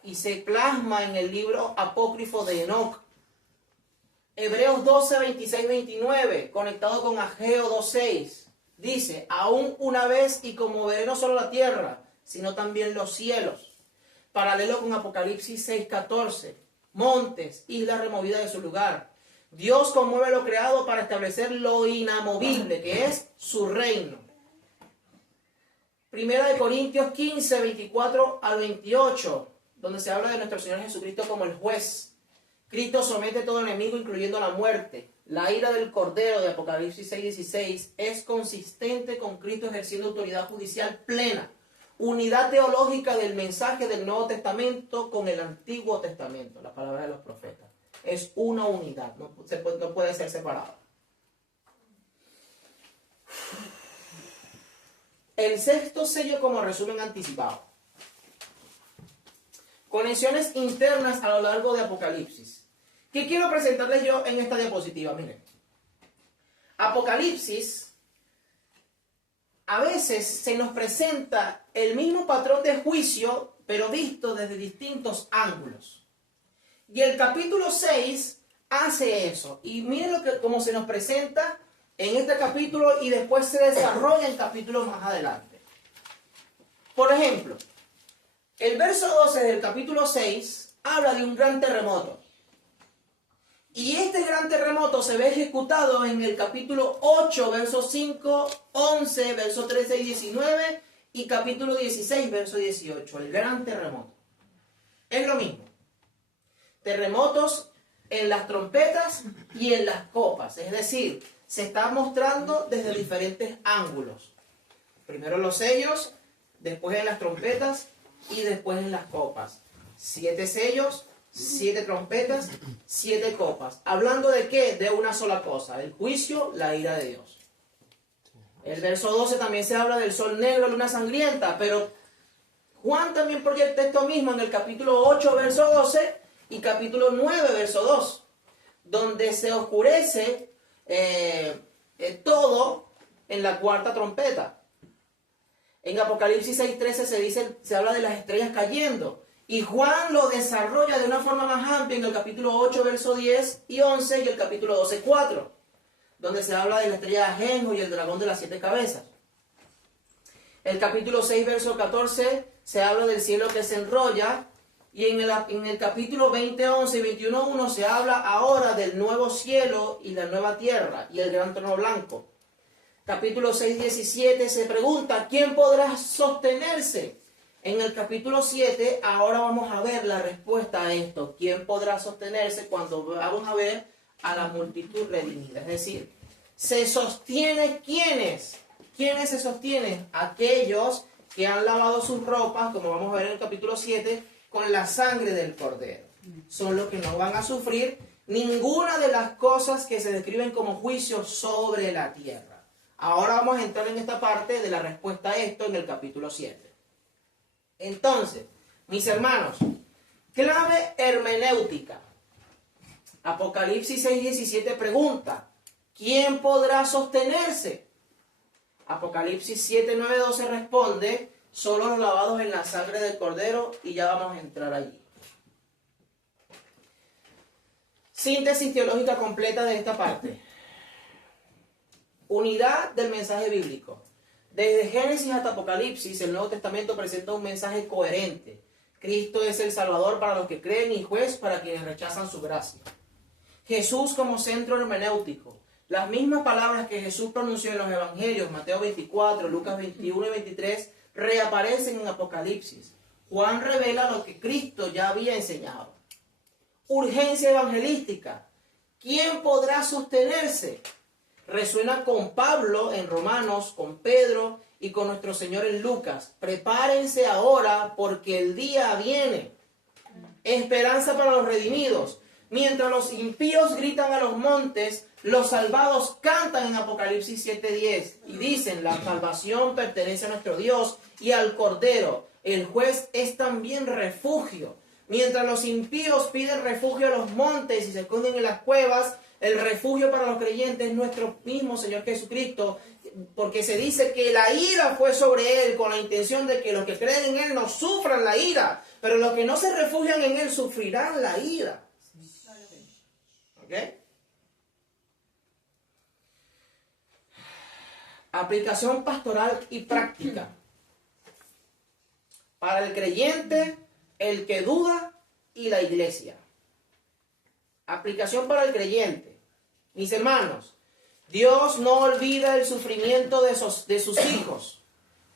y se plasma en el libro apócrifo de Enoc. Hebreos 12, 26, 29, conectado con Ageo 2:6, dice, aún una vez y conmoveré no solo la tierra, sino también los cielos. paralelo con Apocalipsis 6:14. Montes, islas removidas de su lugar. Dios conmueve lo creado para establecer lo inamovible, que es su reino. Primera de Corintios 15, 24 al 28, donde se habla de nuestro Señor Jesucristo como el juez. Cristo somete a todo enemigo, incluyendo la muerte. La ira del Cordero de Apocalipsis 6:16 es consistente con Cristo ejerciendo autoridad judicial plena. Unidad teológica del mensaje del Nuevo Testamento con el Antiguo Testamento, la palabra de los profetas. Es una unidad, no puede ser separada. El sexto sello como resumen anticipado. Conexiones internas a lo largo de Apocalipsis. ¿Qué quiero presentarles yo en esta diapositiva? Miren. Apocalipsis, a veces se nos presenta el mismo patrón de juicio, pero visto desde distintos ángulos. Y el capítulo 6 hace eso. Y miren cómo se nos presenta en este capítulo y después se desarrolla en capítulos más adelante. Por ejemplo, el verso 12 del capítulo 6 habla de un gran terremoto. Y este gran terremoto se ve ejecutado en el capítulo 8, versos 5, 11, versos 13 y 19 y capítulo 16, verso 18. El gran terremoto. Es lo mismo. Terremotos en las trompetas y en las copas. Es decir, se está mostrando desde diferentes ángulos. Primero los sellos, después en las trompetas y después en las copas. 7 sellos, 7 trompetas, 7 copas. ¿Hablando de qué? De una sola cosa, el juicio, la ira de Dios. El verso 12 también se habla del sol negro, luna sangrienta, pero Juan también proyecta esto mismo en el capítulo 8, verso 12 y capítulo 9, verso 2, donde se oscurece todo en la cuarta trompeta. En Apocalipsis 6:13 se habla de las estrellas cayendo. Y Juan lo desarrolla de una forma más amplia en el capítulo 8, verso 10 y 11 y el capítulo 12, 4, donde se habla de la estrella de Ajenjo y el dragón de las 7 cabezas. El capítulo 6, verso 14 se habla del cielo que se enrolla y en el capítulo 20, 11 y 21, 1 se habla ahora del nuevo cielo y la nueva tierra y el gran trono blanco. Capítulo 6, 17 se pregunta, ¿quién podrá sostenerse? En el capítulo 7, ahora vamos a ver la respuesta a esto. ¿Quién podrá sostenerse cuando vamos a ver a la multitud redimida? Es decir, ¿se sostiene quiénes? ¿Quiénes se sostienen? Aquellos que han lavado sus ropas, como vamos a ver en el capítulo 7, con la sangre del Cordero. Son los que no van a sufrir ninguna de las cosas que se describen como juicio sobre la tierra. Ahora vamos a entrar en esta parte de la respuesta a esto en el capítulo 7. Entonces, mis hermanos, clave hermenéutica. Apocalipsis 6:17 pregunta, ¿quién podrá sostenerse? Apocalipsis 7:9-12 responde, solo los lavados en la sangre del Cordero, y ya vamos a entrar allí. Síntesis teológica completa de esta parte. Unidad del mensaje bíblico. Desde Génesis hasta Apocalipsis, el Nuevo Testamento presenta un mensaje coherente. Cristo es el Salvador para los que creen y juez para quienes rechazan su gracia. Jesús como centro hermenéutico. Las mismas palabras que Jesús pronunció en los Evangelios, Mateo 24, Lucas 21 y 23, reaparecen en Apocalipsis. Juan revela lo que Cristo ya había enseñado. Urgencia evangelística. ¿Quién podrá sostenerse? Resuena con Pablo en Romanos, con Pedro y con nuestro Señor en Lucas. Prepárense ahora porque el día viene. Esperanza para los redimidos. Mientras los impíos gritan a los montes, los salvados cantan en Apocalipsis 7:10 y dicen, la salvación pertenece a nuestro Dios y al Cordero. El juez es también refugio. Mientras los impíos piden refugio a los montes y se esconden en las cuevas, el refugio para los creyentes es nuestro mismo Señor Jesucristo, porque se dice que la ira fue sobre Él con la intención de que los que creen en Él no sufran la ira, pero los que no se refugian en Él sufrirán la ira. ¿Ok? Aplicación pastoral y práctica. Para el creyente, el que duda y la iglesia. Aplicación para el creyente. Mis hermanos, Dios no olvida el sufrimiento de sus hijos.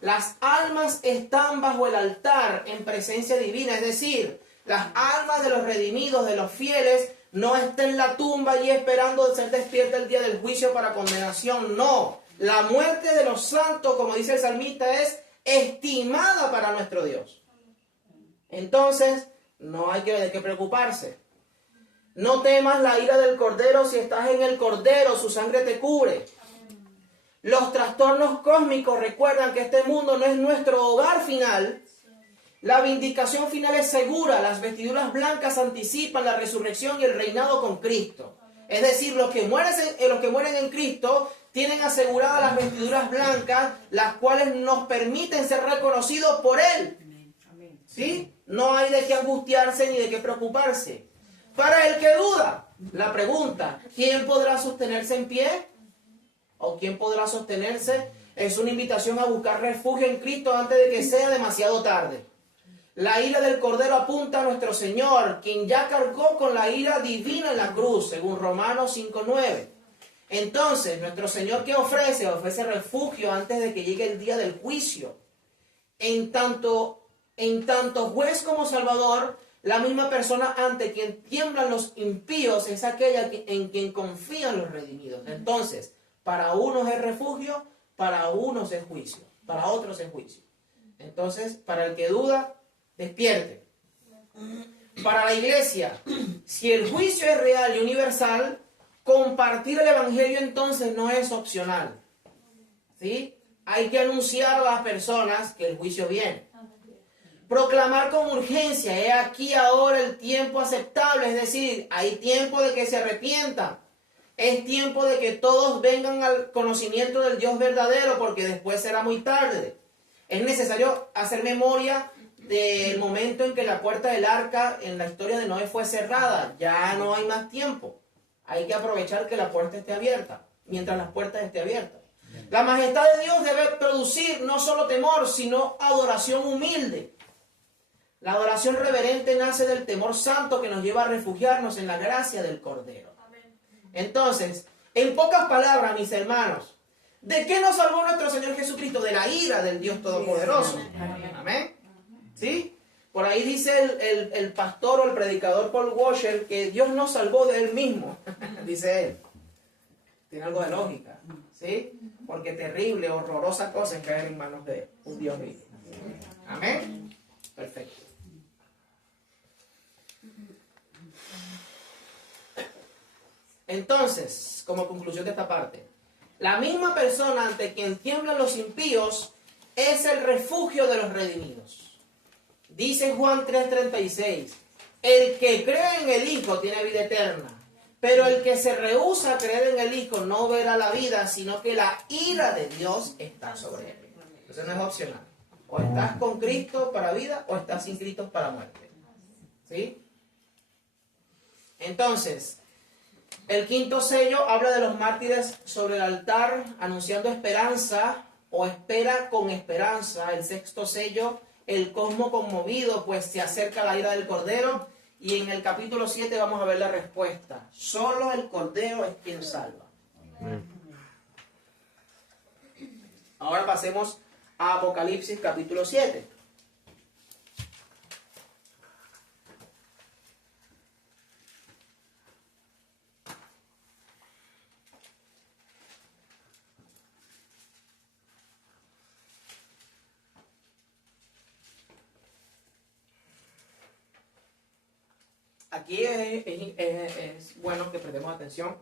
Las almas están bajo el altar en presencia divina, es decir, las almas de los redimidos, de los fieles, no están en la tumba y esperando ser despierta el día del juicio para condenación. No, la muerte de los santos, como dice el salmista, es estimada para nuestro Dios. Entonces, no hay de qué preocuparse. No temas la ira del Cordero, si estás en el Cordero, su sangre te cubre. Los trastornos cósmicos recuerdan que este mundo no es nuestro hogar final. La vindicación final es segura. Las vestiduras blancas anticipan la resurrección y el reinado con Cristo. Es decir, los que mueren en Cristo tienen aseguradas las vestiduras blancas, las cuales nos permiten ser reconocidos por Él. ¿Sí? No hay de qué angustiarse ni de qué preocuparse. Para el que duda, la pregunta, ¿quién podrá sostenerse en pie? ¿O quién podrá sostenerse? Es una invitación a buscar refugio en Cristo antes de que sea demasiado tarde. La ira del Cordero apunta a nuestro Señor, quien ya cargó con la ira divina en la cruz, según Romanos 5:9. Entonces, nuestro Señor, ¿qué ofrece? Ofrece refugio antes de que llegue el día del juicio. En tanto juez como Salvador, la misma persona ante quien tiemblan los impíos es aquella en quien confían los redimidos. Entonces, para unos es refugio, para unos es juicio, para otros es juicio. Entonces, para el que duda, despierte. Para la iglesia, si el juicio es real y universal, compartir el evangelio entonces no es opcional. ¿Sí? Hay que anunciar a las personas que el juicio viene. Proclamar con urgencia, he aquí ahora el tiempo aceptable, es decir, hay tiempo de que se arrepientan. Es tiempo de que todos vengan al conocimiento del Dios verdadero, porque después será muy tarde. Es necesario hacer memoria del momento en que la puerta del arca en la historia de Noé fue cerrada. Ya no hay más tiempo. Hay que aprovechar que la puerta esté abierta, mientras las puertas estén abiertas. La majestad de Dios debe producir no solo temor, sino adoración humilde. La adoración reverente nace del temor santo que nos lleva a refugiarnos en la gracia del Cordero. Entonces, en pocas palabras, mis hermanos, ¿de qué nos salvó nuestro Señor Jesucristo? De la ira del Dios Todopoderoso. Amén. ¿Sí? Por ahí dice el pastor o el predicador Paul Washer que Dios nos salvó de Él mismo. Dice él. Tiene algo de lógica. ¿Sí? Porque terrible, horrorosa cosa es caer en manos de un Dios vivo. Amén. Perfecto. Entonces, como conclusión de esta parte, la misma persona ante quien tiemblan los impíos es el refugio de los redimidos. Dice Juan 3:36, el que cree en el Hijo tiene vida eterna, pero el que se rehúsa a creer en el Hijo no verá la vida, sino que la ira de Dios está sobre él. Eso no es opcional. O estás con Cristo para vida o estás sin Cristo para muerte. ¿Sí? Entonces, el quinto sello habla de los mártires sobre el altar, anunciando esperanza o espera con esperanza. El sexto sello, el cosmos conmovido, pues se acerca la ira del Cordero. Y en el capítulo 7 vamos a ver la respuesta. Solo el Cordero es quien salva. Ahora pasemos a Apocalipsis capítulo 7. Aquí es bueno que prestemos atención.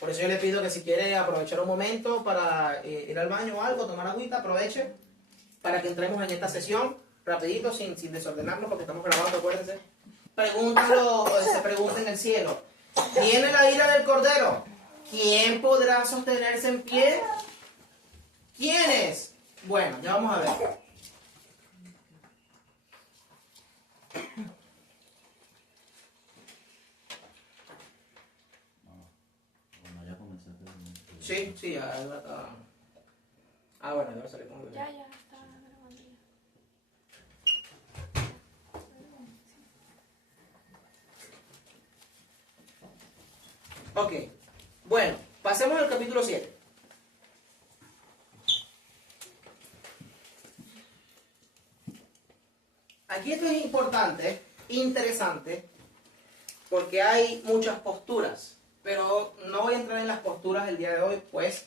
Por eso yo le pido que si quiere aprovechar un momento para ir al baño o algo, tomar agüita, aproveche para que entremos en esta sesión rapidito, sin desordenarnos, porque estamos grabando, acuérdense. Se pregunta en el cielo, ¿viene la ira del Cordero? ¿Quién podrá sostenerse en pie? ¿Quién es? Bueno, ya vamos a ver. Sí, ya está. Bueno, ya va a salir con el video. Ya está grabando. Ok, bueno, pasemos al capítulo 7. Aquí esto es importante, interesante, porque hay muchas posturas, pero no voy a entrar en las posturas el día de hoy, pues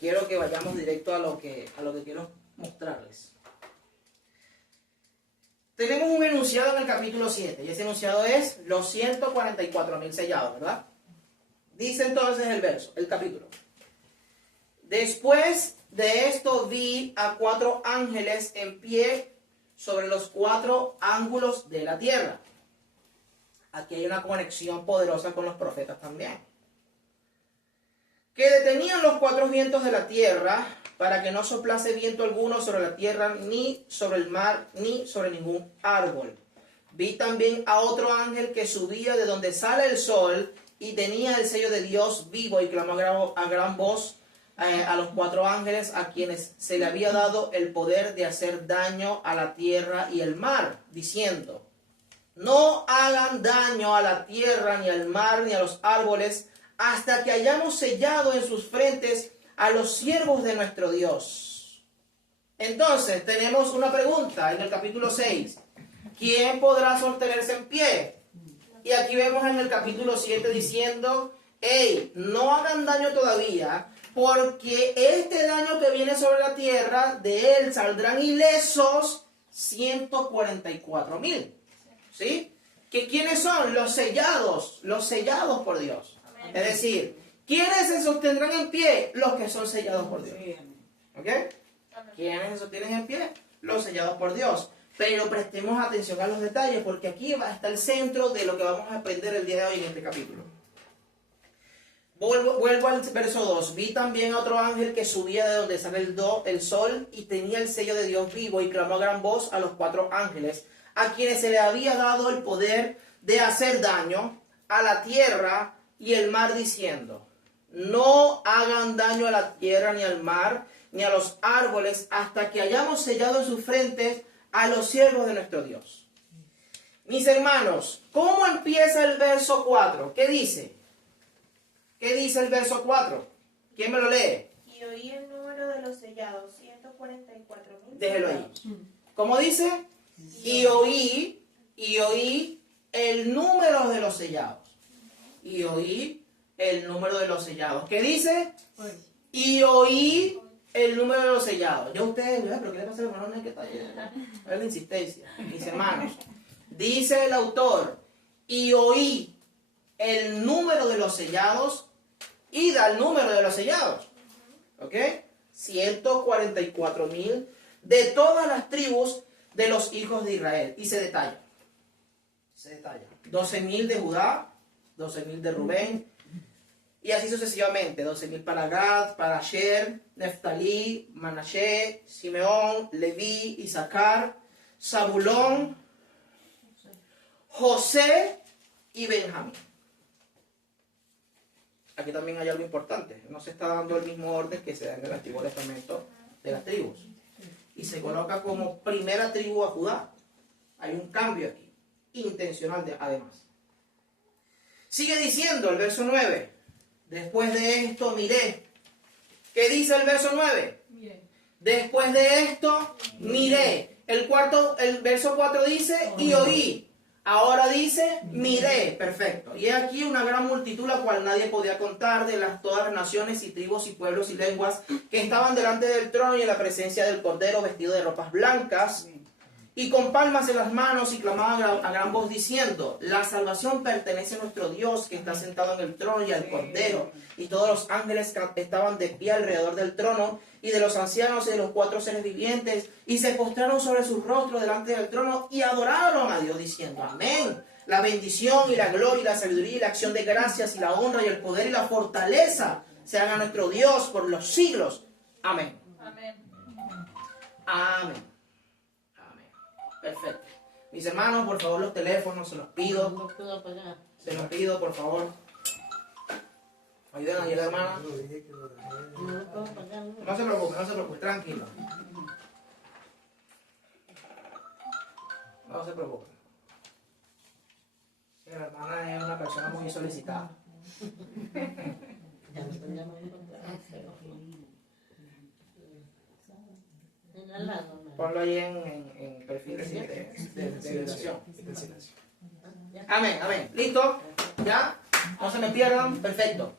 quiero que vayamos directo a lo que quiero mostrarles. Tenemos un enunciado en el capítulo 7, y ese enunciado es los 144.000 sellados, ¿verdad? Dice entonces el capítulo. Después de esto vi a 4 ángeles en pie sobre los 4 ángulos de la tierra. Aquí hay una conexión poderosa con los profetas también. Que detenían los 4 vientos de la tierra para que no soplase viento alguno sobre la tierra, ni sobre el mar, ni sobre ningún árbol. Vi también a otro ángel que subía de donde sale el sol y tenía el sello de Dios vivo y clamó a gran voz a los 4 ángeles a quienes se le había dado el poder de hacer daño a la tierra y el mar, diciendo: no hagan daño a la tierra, ni al mar, ni a los árboles, hasta que hayamos sellado en sus frentes a los siervos de nuestro Dios. Entonces, tenemos una pregunta en el capítulo 6. ¿Quién podrá sostenerse en pie? Y aquí vemos en el capítulo 7 diciendo: hey, no hagan daño todavía, porque este daño que viene sobre la tierra, de él saldrán ilesos 144.000. ¿Sí? ¿Que quiénes son? Los sellados por Dios. Amén. Es decir, ¿quiénes se sostendrán en pie? Los que son sellados por Dios. ¿Ok? ¿Quiénes se sostienen en pie? Los sellados por Dios. Pero prestemos atención a los detalles, porque aquí va a estar el centro de lo que vamos a aprender el día de hoy en este capítulo. Vuelvo al verso 2. Vi también a otro ángel que subía de donde sale el sol y tenía el sello de Dios vivo y clamó a gran voz a los 4 ángeles, a quienes se le había dado el poder de hacer daño a la tierra y el mar, diciendo: no hagan daño a la tierra, ni al mar, ni a los árboles, hasta que hayamos sellado en sus frentes a los siervos de nuestro Dios. Mis hermanos, ¿cómo empieza el verso 4? ¿Qué dice? ¿Qué dice el verso 4? ¿Quién me lo lee? Y oí el número de los sellados, 144.000. Déjelo ahí. ¿Cómo dice? Y oí el número de los sellados. Y oí el número de los sellados. ¿Qué dice? Y oí el número de los sellados. Ya ustedes, pero ¿qué le pasa a los hermanos que está ahí? Es la insistencia, mis hermanos. Dice el autor: y oí el número de los sellados, y da el número de los sellados. ¿Ok? 144.000 de todas las tribus de los hijos de Israel. Y se detalla. 12.000 de Judá, 12.000 de Rubén, y así sucesivamente. 12.000 para Gad, para Asher, Neftalí, Manashe, Simeón, Leví, Isaacar, Zabulón, José y Benjamín. Aquí también hay algo importante. No se está dando el mismo orden que se da en el Antiguo Testamento de las tribus. Y se coloca como primera tribu a Judá. Hay un cambio aquí, intencional además. Sigue diciendo el verso 9. Después de esto miré. ¿Qué dice el verso 9? Miré. Después de esto miré. El verso 4 dice y oí. Ahora dice miré. Perfecto. Y aquí una gran multitud, la cual nadie podía contar, de todas las naciones y tribus y pueblos y lenguas que estaban delante del trono y en la presencia del Cordero, vestido de ropas blancas y con palmas en las manos, y clamaban a gran voz diciendo: la salvación pertenece a nuestro Dios, que está sentado en el trono, y al Cordero. Y todos los ángeles estaban de pie alrededor del trono, y de los ancianos y de los 4 seres vivientes, y se postraron sobre sus rostros delante del trono y adoraron a Dios diciendo: amén. La bendición y la gloria y la sabiduría y la acción de gracias y la honra y el poder y la fortaleza sean a nuestro Dios por los siglos. Amén. Amén. Amén. Perfecto. Mis hermanos, por favor, los teléfonos, se los pido. Se los pido, por favor. Ayuden a la hermana. No se preocupe, tranquilo. No se preocupe. La hermana es una persona muy solicitada. Ya me están llamando para atrás, pero en al lado, ¿no? Ponlo ahí en perfiles de oración. Amén, amén. ¿Listo? ¿Ya? No se me pierdan. Perfecto.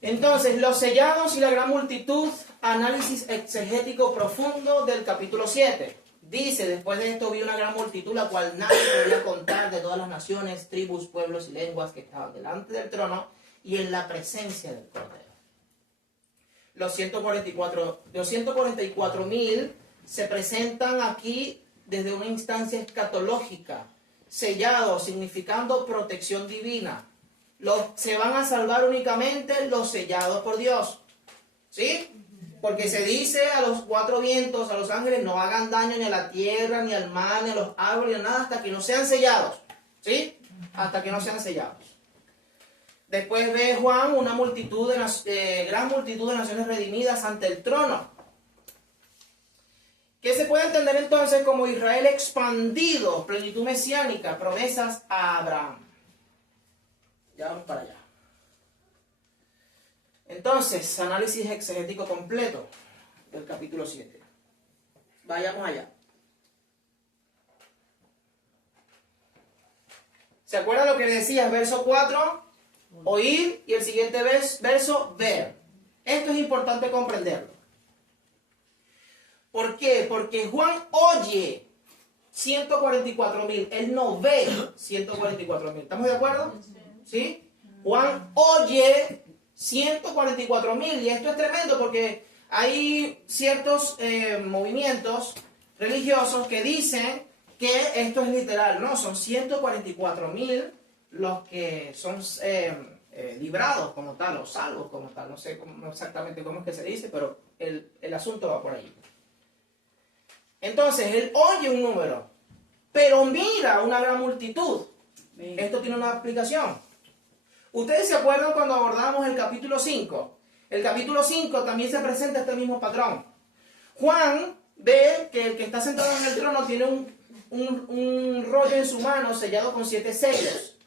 Entonces, los sellados y la gran multitud, análisis exegético profundo del capítulo 7. Dice, después de esto vi una gran multitud, la cual nadie podía contar, de todas las naciones, tribus, pueblos y lenguas que estaban delante del trono y en la presencia del Cordero. Los 144.000 se presentan aquí desde una instancia escatológica, sellados, significando protección divina. Se van a salvar únicamente los sellados por Dios. ¿Sí? Porque se dice a los cuatro vientos, a los ángeles, no hagan daño ni a la tierra, ni al mar, ni a los árboles, ni a nada, hasta que no sean sellados. ¿Sí? Hasta que no sean sellados. Después ve Juan una multitud gran multitud de naciones redimidas ante el trono. ¿Qué se puede entender entonces como Israel expandido, plenitud mesiánica, promesas a Abraham? Ya vamos para allá. Entonces, análisis exegético completo del capítulo 7. Vayamos allá. ¿Se acuerdan lo que le decía? Verso 4, oír, y el siguiente verso, ver. Esto es importante comprenderlo. ¿Por qué? Porque Juan oye 144.000, él no ve 144.000. ¿Estamos de acuerdo? ¿Sí? Juan oye 144.000, y esto es tremendo porque hay ciertos movimientos religiosos que dicen que esto es literal. No, son 144.000 los que son librados como tal, o salvos como tal. No sé exactamente cómo es que se dice, pero el asunto va por ahí. Entonces, él oye un número, pero mira una gran multitud. Esto tiene una explicación. ¿Ustedes se acuerdan cuando abordamos el capítulo 5? El capítulo 5 también se presenta este mismo patrón. Juan ve que el que está sentado en el trono tiene un rollo en su mano sellado con 7 sellos.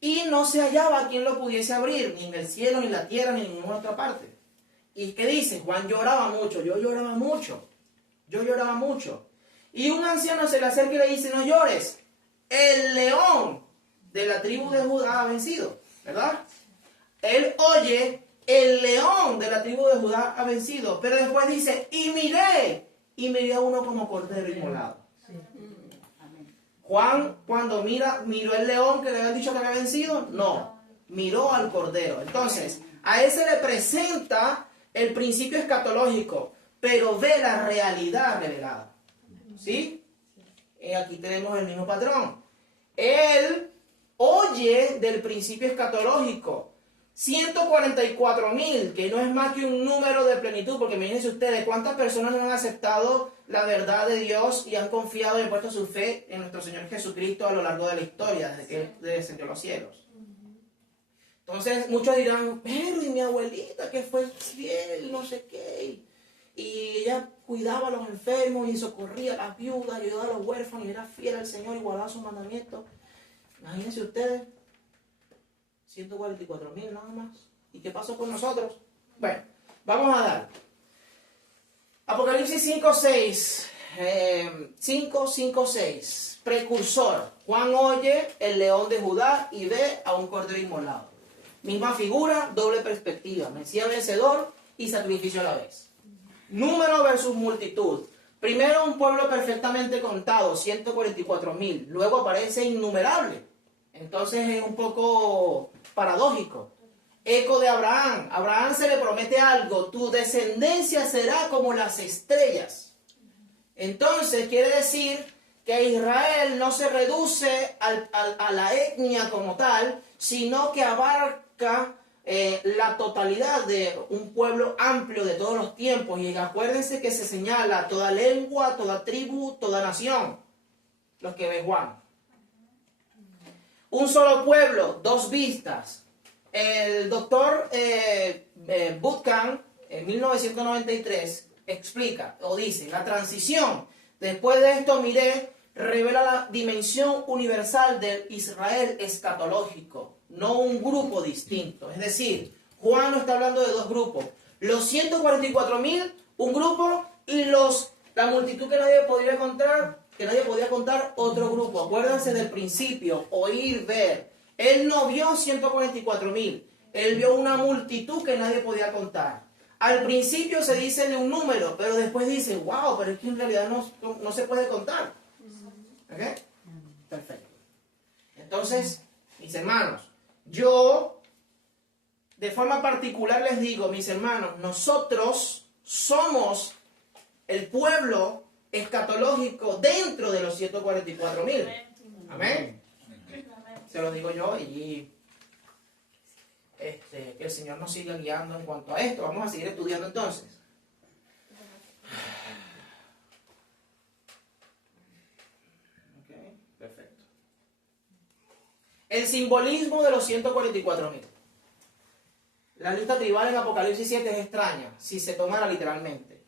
Y no se hallaba quien lo pudiese abrir, ni en el cielo, ni en la tierra, ni en ninguna otra parte. ¿Y qué dice? Juan lloraba mucho, yo lloraba mucho. Y un anciano se le acerca y le dice, no llores, el león de la tribu de Judá ha vencido. ¿Verdad? Él oye, el león de la tribu de Judá ha vencido, pero después dice, y miré a uno como cordero inmolado. Juan, cuando miró el león que le habían dicho que había vencido, no, miró al cordero. Entonces, a ese le presenta el principio escatológico, pero ve la realidad revelada. ¿Sí? Aquí tenemos el mismo patrón. Él oye del principio escatológico. 144.000, que no es más que un número de plenitud, porque imagínense ustedes cuántas personas no han aceptado la verdad de Dios y han confiado y han puesto su fe en nuestro Señor Jesucristo a lo largo de la historia, desde que Él descendió a los cielos. Entonces muchos dirán, pero y mi abuelita que fue fiel, no sé qué, y ella cuidaba a los enfermos y socorría a las viudas, ayudaba a los huérfanos y era fiel al Señor y guardaba sus mandamientos. Imagínense ustedes, 144.000 nada más. ¿Y qué pasó con nosotros? Bueno, vamos a dar. Apocalipsis 5:6. 5:6. Precursor. Juan oye el león de Judá y ve a un cordero inmolado. Misma figura, doble perspectiva. Mesías vencedor y sacrificio a la vez. Número versus multitud. Primero un pueblo perfectamente contado, 144.000. Luego aparece innumerable. Entonces es un poco paradójico. Eco de Abraham. A Abraham se le promete algo. Tu descendencia será como las estrellas. Entonces quiere decir que Israel no se reduce a la etnia como tal, sino que abarca la totalidad de un pueblo amplio de todos los tiempos. Y acuérdense que se señala toda lengua, toda tribu, toda nación. Los que ve Juan. Un solo pueblo, dos vistas. El doctor Bootcamp, en 1993, explica o dice, la transición, después de esto miré, revela la dimensión universal del Israel escatológico. no un grupo distinto. Es decir, Juan no está hablando de dos grupos. Los 144.000, un grupo, y la multitud que nadie podía contar, otro grupo. Acuérdense del principio, oír, ver. Él no vio 144.000, él vio una multitud que nadie podía contar. Al principio se dice de un número, pero después dice, wow, pero es que en realidad no se puede contar. ¿Ok? Perfecto. Entonces, mis hermanos, yo de forma particular les digo, mis hermanos, nosotros somos el pueblo escatológico dentro de los 144.000. Amén. Se lo digo yo y que el Señor nos siga guiando en cuanto a esto. Vamos a seguir estudiando entonces. Ok, perfecto. El simbolismo de los 144.000. La lista tribal en Apocalipsis 7 es extraña, si se tomara literalmente.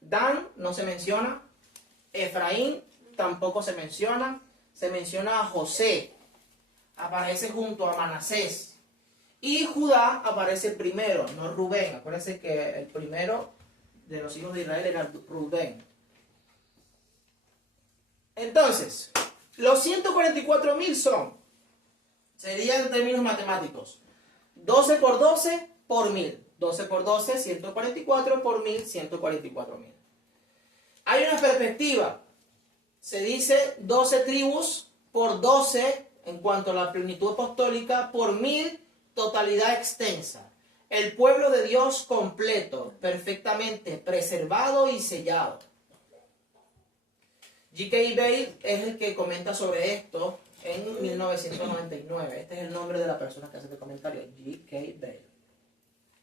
Dan no se menciona, Efraín tampoco se menciona a José, aparece junto a Manasés, y Judá aparece primero, no Rubén. Acuérdense que el primero de los hijos de Israel era Rubén. Entonces, los 144.000 serían en términos matemáticos, 12 por 12 por 1000. 12 por 12, 144 por 1000, 144.000. Hay una perspectiva. Se dice 12 tribus por 12 en cuanto a la plenitud apostólica, por 1000 totalidad extensa. El pueblo de Dios completo, perfectamente preservado y sellado. G.K. Bale es el que comenta sobre esto en 1999. Este es el nombre de la persona que hace el comentario, G.K. Bale.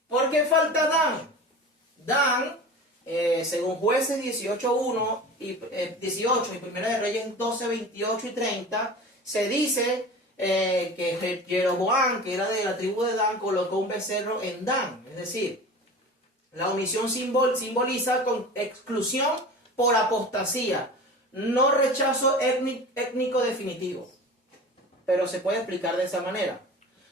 ¿Por qué falta Dan? Dan, según Jueces 18:1 y 18 y Primera de Reyes 12, 28 y 30, se dice que Jeroboam, que era de la tribu de Dan, colocó un becerro en Dan. Es decir, la omisión simboliza con exclusión por apostasía, no rechazo étnico definitivo. Pero se puede explicar de esa manera.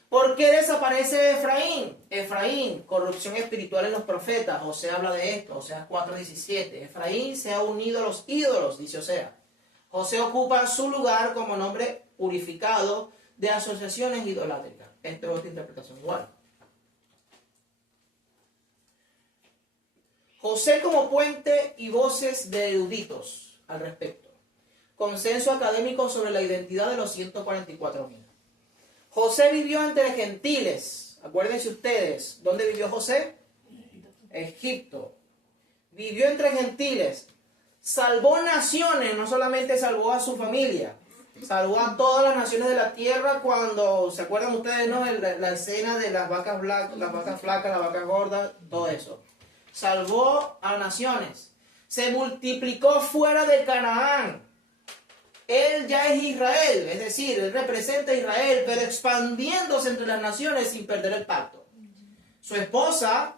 ¿Por qué desaparece Efraín? Efraín, corrupción espiritual en los profetas. Osea habla de esto, Osea 4:17. Efraín se ha unido a los ídolos, dice Osea. José ocupa su lugar como nombre purificado de asociaciones idolátricas. Esto es otra interpretación igual. José como puente y voces de eruditos al respecto. Consenso académico sobre la identidad de los 144.000. José vivió entre gentiles. Acuérdense ustedes, ¿dónde vivió José? Egipto. Vivió entre gentiles. Salvó naciones, no solamente salvó a su familia, salvó a todas las naciones de la tierra. Cuando, ¿se acuerdan ustedes, no? La escena de las vacas flacas, las vacas gordas, todo eso. Salvó a naciones. Se multiplicó fuera de Canaán. Él ya es Israel, es decir, él representa a Israel, pero expandiéndose entre las naciones sin perder el pacto. Su esposa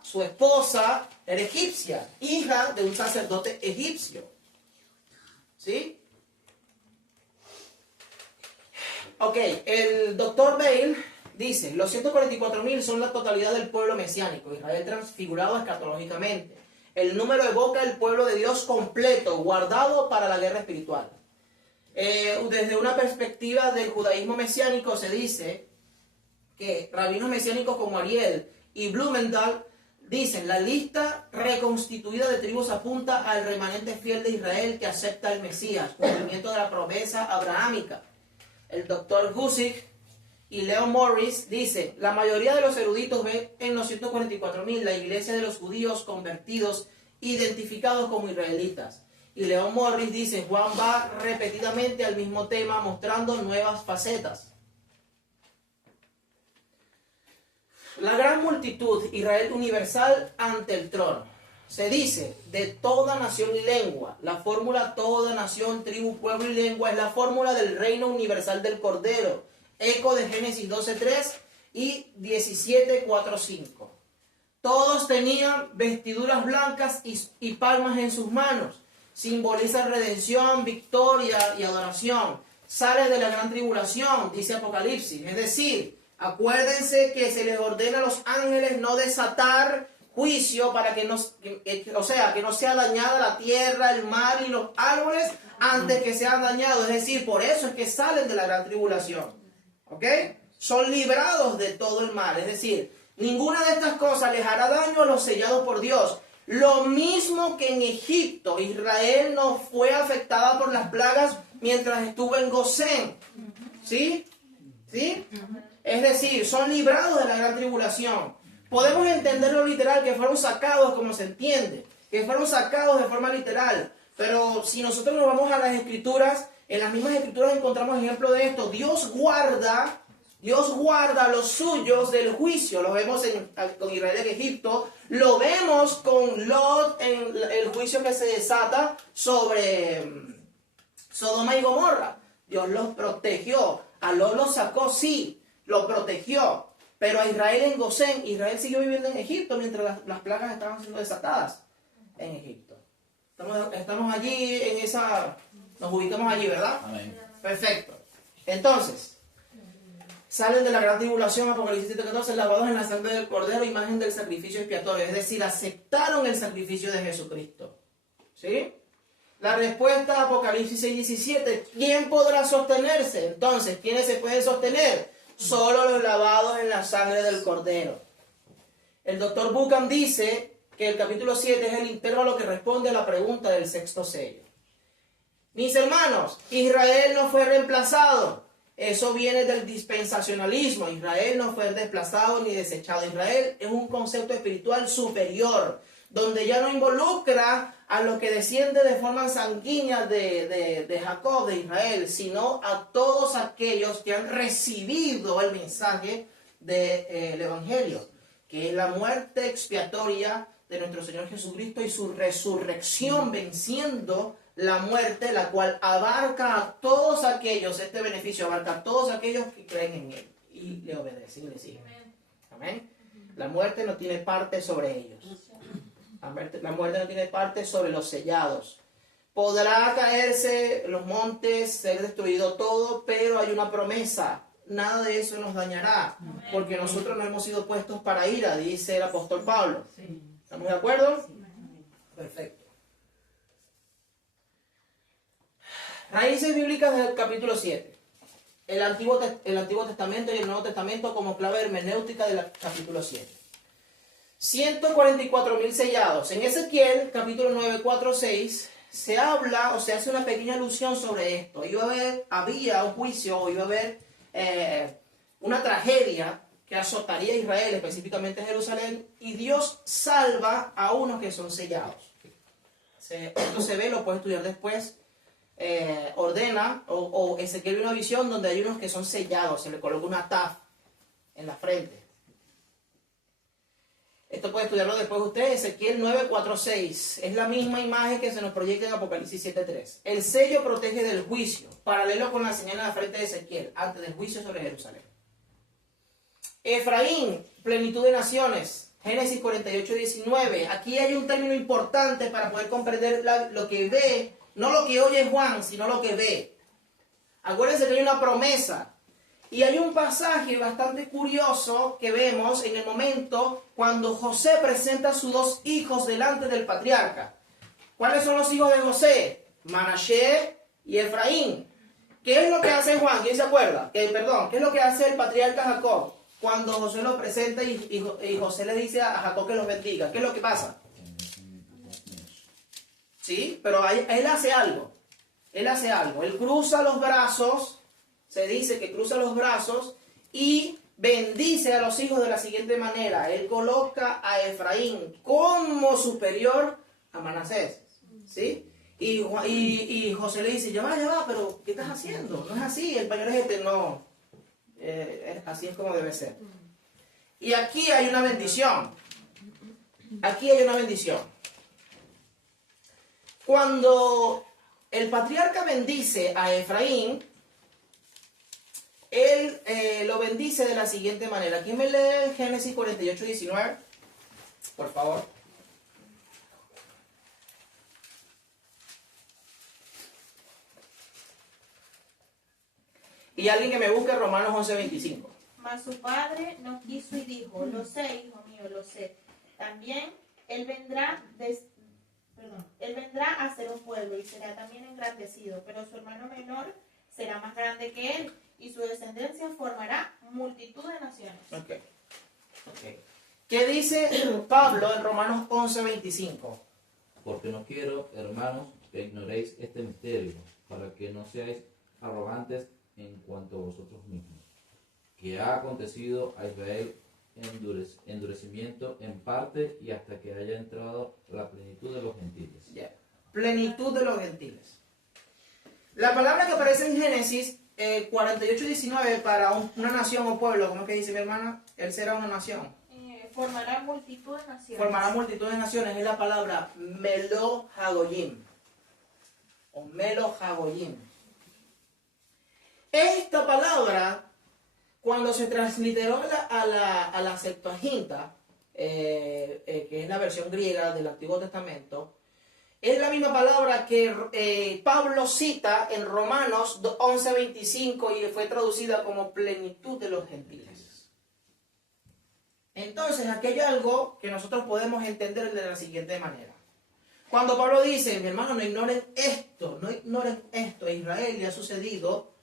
era egipcia, hija de un sacerdote egipcio. ¿Sí? Ok, el doctor Bale dice, los 144.000 son la totalidad del pueblo mesiánico, Israel transfigurado escatológicamente. El número evoca el pueblo de Dios completo, guardado para la guerra espiritual. Desde una perspectiva del judaísmo mesiánico se dice que rabinos mesiánicos como Ariel y Blumenthal dicen, la lista reconstituida de tribus apunta al remanente fiel de Israel que acepta el Mesías, cumplimiento de la promesa abrahámica. El doctor Gusick y Leo Morris dicen, la mayoría de los eruditos ven en los 144.000 la iglesia de los judíos convertidos, identificados como israelitas. Y León Morris dice, Juan va repetidamente al mismo tema mostrando nuevas facetas. La gran multitud, Israel universal ante el trono. Se dice, de toda nación y lengua. La fórmula toda nación, tribu, pueblo y lengua es la fórmula del reino universal del Cordero. Eco de Génesis 12:3 y 17:4-5. Todos tenían vestiduras blancas y palmas en sus manos. Simboliza redención, victoria y adoración. Sale de la gran tribulación, dice Apocalipsis. Es decir, Acuérdense que se les ordena a los ángeles no desatar juicio para que no sea dañada la tierra, el mar y los árboles antes que sean dañados. Es decir, por eso es que salen de la gran tribulación. ¿Ok? Son librados de todo el mal. Es decir, ninguna de estas cosas les hará daño a los sellados por Dios. Lo mismo que en Egipto, Israel no fue afectada por las plagas mientras estuvo en Gosén. ¿Sí? ¿Sí? Es decir, son librados de la gran tribulación. Podemos entenderlo literal, que fueron sacados como se entiende, que fueron sacados de forma literal. Pero si nosotros nos vamos a las escrituras, en las mismas escrituras encontramos ejemplo de esto. Dios guarda a los suyos del juicio. Lo vemos con Israel en Egipto. Lo vemos con Lot en el juicio que se desata sobre Sodoma y Gomorra. Dios los protegió. A Lot los sacó, sí, lo protegió. Pero a Israel en Gosén, Israel siguió viviendo en Egipto mientras las plagas estaban siendo desatadas en Egipto. Estamos allí en esa... Nos ubicamos allí, ¿verdad? Amén. Perfecto. Entonces, salen de la gran tribulación, Apocalipsis 7:14, lavados en la sangre del Cordero, imagen del sacrificio expiatorio. Es decir, aceptaron el sacrificio de Jesucristo. ¿Sí? La respuesta a Apocalipsis 6:17, ¿quién podrá sostenerse? Entonces, ¿quiénes se pueden sostener? Solo los lavados en la sangre del Cordero. El doctor Buchan dice que el capítulo 7 es el intervalo que responde a la pregunta del sexto sello. Mis hermanos, Israel no fue reemplazado. Eso viene del dispensacionalismo. Israel no fue desplazado ni desechado. Israel es un concepto espiritual superior, donde ya no involucra a lo que desciende de forma sanguínea de Jacob, de Israel, sino a todos aquellos que han recibido el mensaje del Evangelio, que es la muerte expiatoria de nuestro Señor Jesucristo y su resurrección venciendo la muerte, la cual abarca a todos aquellos, este beneficio abarca a todos aquellos que creen en Él y le obedecen y le siguen. Amén. La muerte no tiene parte sobre ellos. La muerte no tiene parte sobre los sellados. Podrá caerse los montes, ser destruido todo, pero hay una promesa. Nada de eso nos dañará, porque nosotros no hemos sido puestos para ira, dice el apóstol Pablo. ¿Estamos de acuerdo? Perfecto. Raíces bíblicas del capítulo 7. El Antiguo Testamento y el Nuevo Testamento como clave hermenéutica del capítulo 7. 144.000 sellados. En Ezequiel, capítulo 9, 4, 6, se habla o se hace una pequeña alusión sobre esto. Había un juicio, o iba a haber una tragedia que azotaría a Israel, específicamente a Jerusalén, y Dios salva a unos que son sellados. Esto se ve, lo puedes estudiar después. Ordena, o Ezequiel ve una visión donde hay unos que son sellados, se le coloca una taf en la frente. Esto puede estudiarlo después usted. Ezequiel 9, 4, 6 es la misma imagen que se nos proyecta en Apocalipsis 7, 3. El sello protege del juicio, paralelo con la señal en la frente de Ezequiel, antes del juicio sobre Jerusalén. Efraín, plenitud de naciones, Génesis 48, 19. Aquí hay un término importante para poder comprender lo que ve, no lo que oye Juan, sino lo que ve. Acuérdense que hay una promesa. Y hay un pasaje bastante curioso que vemos en el momento cuando José presenta a sus dos hijos delante del patriarca. ¿Cuáles son los hijos de José? Manasés y Efraín. ¿Qué es lo que hace Juan? ¿Quién se acuerda? ¿Qué es lo que hace el patriarca Jacob? Cuando José lo presenta y José le dice a Jacob que los bendiga. ¿Qué es lo que pasa? Sí, pero él hace algo. Él hace algo. Él cruza los brazos. Se dice que cruza los brazos y bendice a los hijos de la siguiente manera. Él coloca a Efraín como superior a Manasés. ¿Sí? Y José le dice, ya va, pero ¿qué estás haciendo? No es así, el pañuelo es este, no. Así es como debe ser. Y aquí hay una bendición. Aquí hay una bendición. Cuando el patriarca bendice a Efraín, él lo bendice de la siguiente manera. ¿Quién me lee Génesis 48, 19? Por favor. Y alguien que me busque Romanos 11, 25. Mas su padre no quiso y dijo, lo sé, hijo mío, lo sé. También él vendrá a ser un pueblo y será también engrandecido, pero su hermano menor será más grande que él y su descendencia formará multitud de naciones. Ok. ¿Qué dice Pablo en Romanos 11:25? Porque no quiero, hermanos, que ignoréis este misterio, para que no seáis arrogantes en cuanto a vosotros mismos, que ha acontecido a Israel endurecimiento en parte y hasta que haya entrado la plenitud de los gentiles. Yeah. Plenitud de los gentiles. La palabra que aparece en Génesis 48:19 para una nación o pueblo, ¿cómo es que dice mi hermana? Él será una nación. Formará multitud de naciones. Formará multitud de naciones. Es la palabra Melo Hagoyim. O Melo Hagoyim. Esta palabra, cuando se transliteró a la Septuaginta, que es la versión griega del Antiguo Testamento, es la misma palabra que Pablo cita en Romanos 11:25 y fue traducida como plenitud de los gentiles. Entonces, aquí hay algo que nosotros podemos entender de la siguiente manera. Cuando Pablo dice, mi hermano, no ignoren esto, a Israel le ha sucedido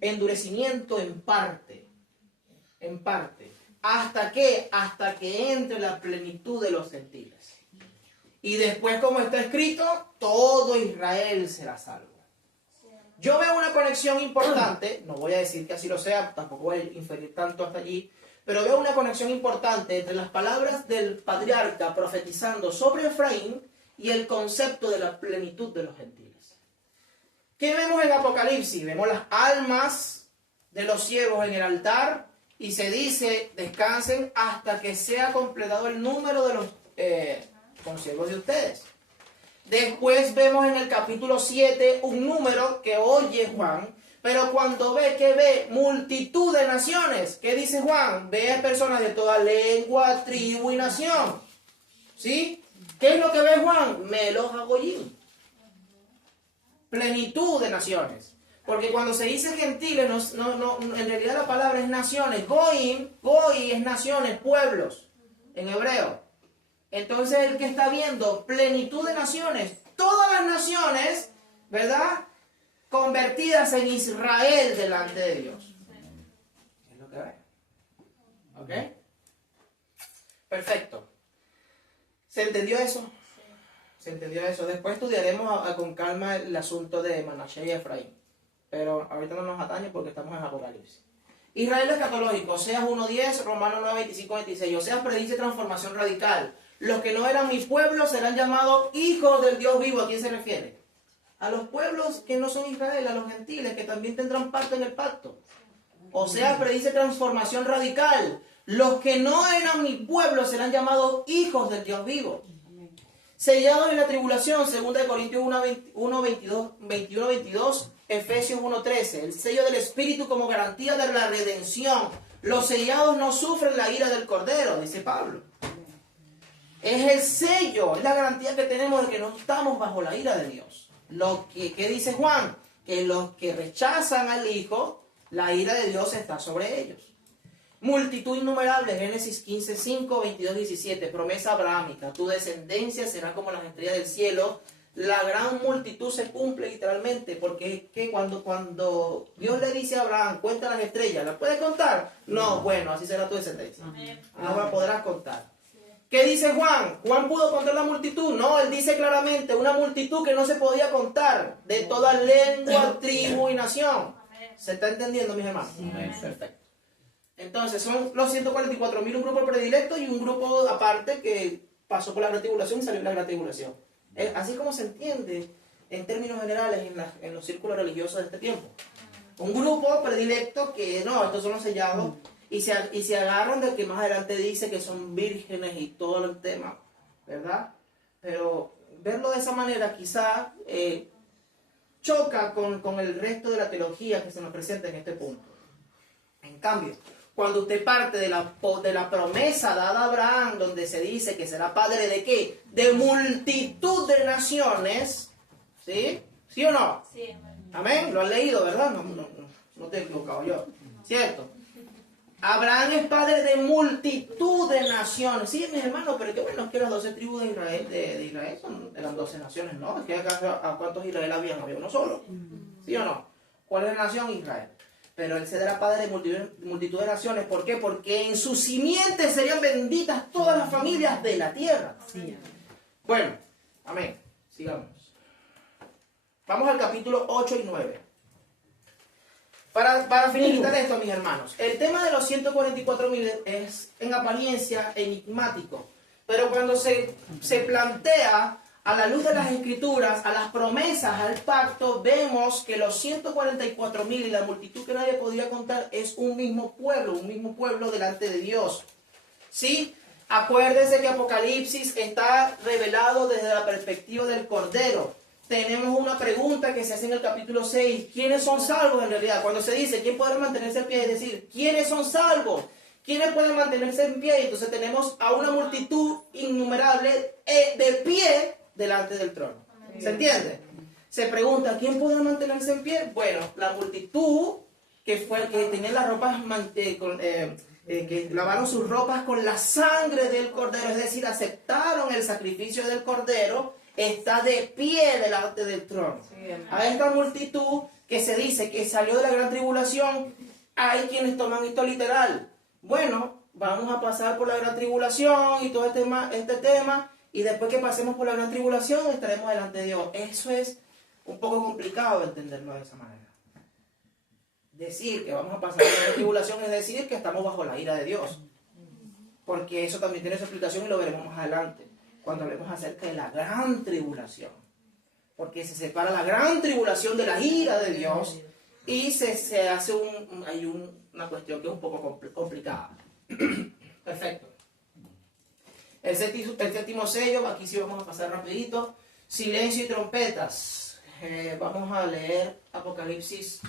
endurecimiento en parte, ¿hasta qué? Hasta que entre la plenitud de los gentiles. Y después, como está escrito, todo Israel será salvo. Yo veo una conexión importante, no voy a decir que así lo sea, tampoco voy a inferir tanto hasta allí, pero veo una conexión importante entre las palabras del patriarca profetizando sobre Efraín y el concepto de la plenitud de los gentiles. ¿Qué vemos en Apocalipsis? Vemos las almas de los siervos en el altar y se dice, descansen hasta que sea completado el número de los consiervos de ustedes. Después vemos en el capítulo 7 un número que oye Juan, pero cuando ve multitud de naciones, ¿qué dice Juan? Ve a personas de toda lengua, tribu y nación. ¿Sí? ¿Qué es lo que ve Juan? Melo Hagoyim. Plenitud de naciones. Porque cuando se dice gentiles, en realidad la palabra es naciones. Goy es naciones, pueblos, en hebreo. Entonces el que está viendo plenitud de naciones, todas las naciones, ¿verdad?, convertidas en Israel delante de Dios. Es lo que ve. ¿Ok? Perfecto. ¿Se entendió eso? ¿Se entendió eso? Después estudiaremos con calma el asunto de Manashe y Efraín. Pero ahorita no nos atañe porque estamos en Apocalipsis. Israel es escatológico. Oseas 1:10, Romanos 9:25-26. Oseas predice transformación radical. Los que no eran mi pueblo serán llamados hijos del Dios vivo. ¿A quién se refiere? A los pueblos que no son Israel, a los gentiles, que también tendrán parte en el pacto. Oseas predice transformación radical. Los que no eran mi pueblo serán llamados hijos del Dios vivo. Sellados en la tribulación, 2 Corintios 21-22, Efesios 1:13. El sello del Espíritu como garantía de la redención. Los sellados no sufren la ira del Cordero, dice Pablo. Es el sello, es la garantía que tenemos de que no estamos bajo la ira de Dios. ¿Qué dice Juan? Que los que rechazan al Hijo, la ira de Dios está sobre ellos. Multitud innumerable, Génesis 15:5, 22-17, promesa abrahámica. Tu descendencia será como las estrellas del cielo. La gran multitud se cumple literalmente, porque es que cuando Dios le dice a Abraham, cuenta las estrellas, ¿las puedes contar? No, bueno, así será tu descendencia. No la podrás contar. ¿Qué dice Juan? ¿Juan pudo contar la multitud? No, él dice claramente, una multitud que no se podía contar, de toda lengua, tribu y nación. ¿Se está entendiendo, mis hermanos? Perfecto. Entonces, son los 144.000, un grupo predilecto y un grupo aparte que pasó por la gran tribulación y salió de la gran tribulación. Así como se entiende en términos generales en los círculos religiosos de este tiempo. Un grupo predilecto que, no, estos son los sellados, y se agarran de que más adelante dice que son vírgenes y todo el tema, ¿verdad? Pero verlo de esa manera quizá choca con el resto de la teología que se nos presenta en este punto. En cambio, cuando usted parte de la promesa dada a Abraham, donde se dice que será padre de ¿qué? De multitud de naciones, ¿sí? ¿Sí o no? Sí. Amén. Lo han leído, ¿verdad? No te he equivocado yo. ¿cierto? Abraham es padre de multitud de naciones. Sí, mis hermanos, pero qué bueno, es que las 12 tribus de Israel eran 12 naciones, ¿no? Es que ¿a cuántos Israel habían? Había uno solo. ¿Sí o no? ¿Cuál es la nación? Israel. Pero él será padre de multitud de naciones. ¿Por qué? Porque en su simiente serían benditas todas las familias de la tierra. Sí. Bueno, amén. Sigamos. Vamos al capítulo 8 y 9. Para finalizar esto, mis hermanos, el tema de los 144.000 es en apariencia enigmático, pero cuando se plantea a la luz de las escrituras, a las promesas, al pacto, vemos que los 144.000 y la multitud que nadie podría contar es un mismo pueblo delante de Dios. ¿Sí? Acuérdense que Apocalipsis está revelado desde la perspectiva del Cordero. Tenemos una pregunta que se hace en el capítulo 6. ¿Quiénes son salvos en realidad? Cuando se dice, ¿quién podrá mantenerse en pie? Es decir, ¿quiénes son salvos? ¿Quiénes pueden mantenerse en pie? Entonces tenemos a una multitud innumerable de pie delante del trono. ¿Se entiende? Se pregunta, ¿quién podrá mantenerse en pie? Bueno, la multitud que tenía las ropas, que lavaron sus ropas con la sangre del Cordero, es decir, aceptaron el sacrificio del Cordero, está de pie delante del trono. A esta multitud que se dice que salió de la gran tribulación, hay quienes toman esto literal. Bueno, vamos a pasar por la gran tribulación y todo este tema, y después que pasemos por la gran tribulación estaremos delante de Dios. Eso es un poco complicado de entenderlo de esa manera. Decir que vamos a pasar por la gran tribulación es decir que estamos bajo la ira de Dios, porque eso también tiene su explicación y lo veremos más adelante cuando hablemos acerca de la gran tribulación, porque se separa la gran tribulación de la ira de Dios y se hace una cuestión que es un poco complicada. Perfecto. El séptimo sello, aquí sí vamos a pasar rapidito. Silencio y trompetas. Vamos a leer Apocalipsis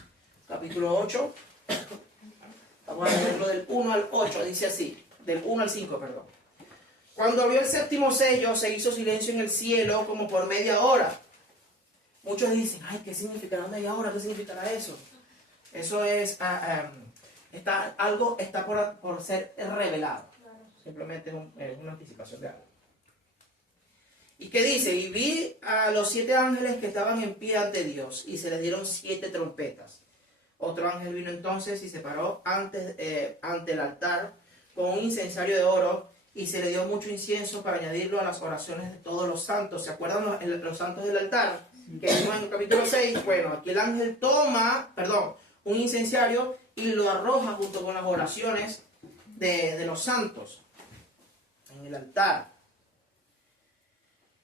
capítulo 8. Vamos a leerlo del 1 al 8, dice así, del 1 al 5, perdón. Cuando abrió el séptimo sello, se hizo silencio en el cielo como por media hora. Muchos dicen, ay, ¿qué significará media hora? ¿Qué significará eso? Eso es, algo está por ser revelado. Simplemente es una anticipación de algo. ¿Y qué dice? Y vi a los 7 ángeles que estaban en pie ante Dios, y se les dieron 7 trompetas. Otro ángel vino entonces y se paró ante el altar con un incensario de oro, y se le dio mucho incienso para añadirlo a las oraciones de todos los santos. ¿Se acuerdan los santos del altar? Que vimos en el capítulo 6. Bueno, aquí el ángel toma, un incensario y lo arroja junto con las oraciones de los santos en el altar.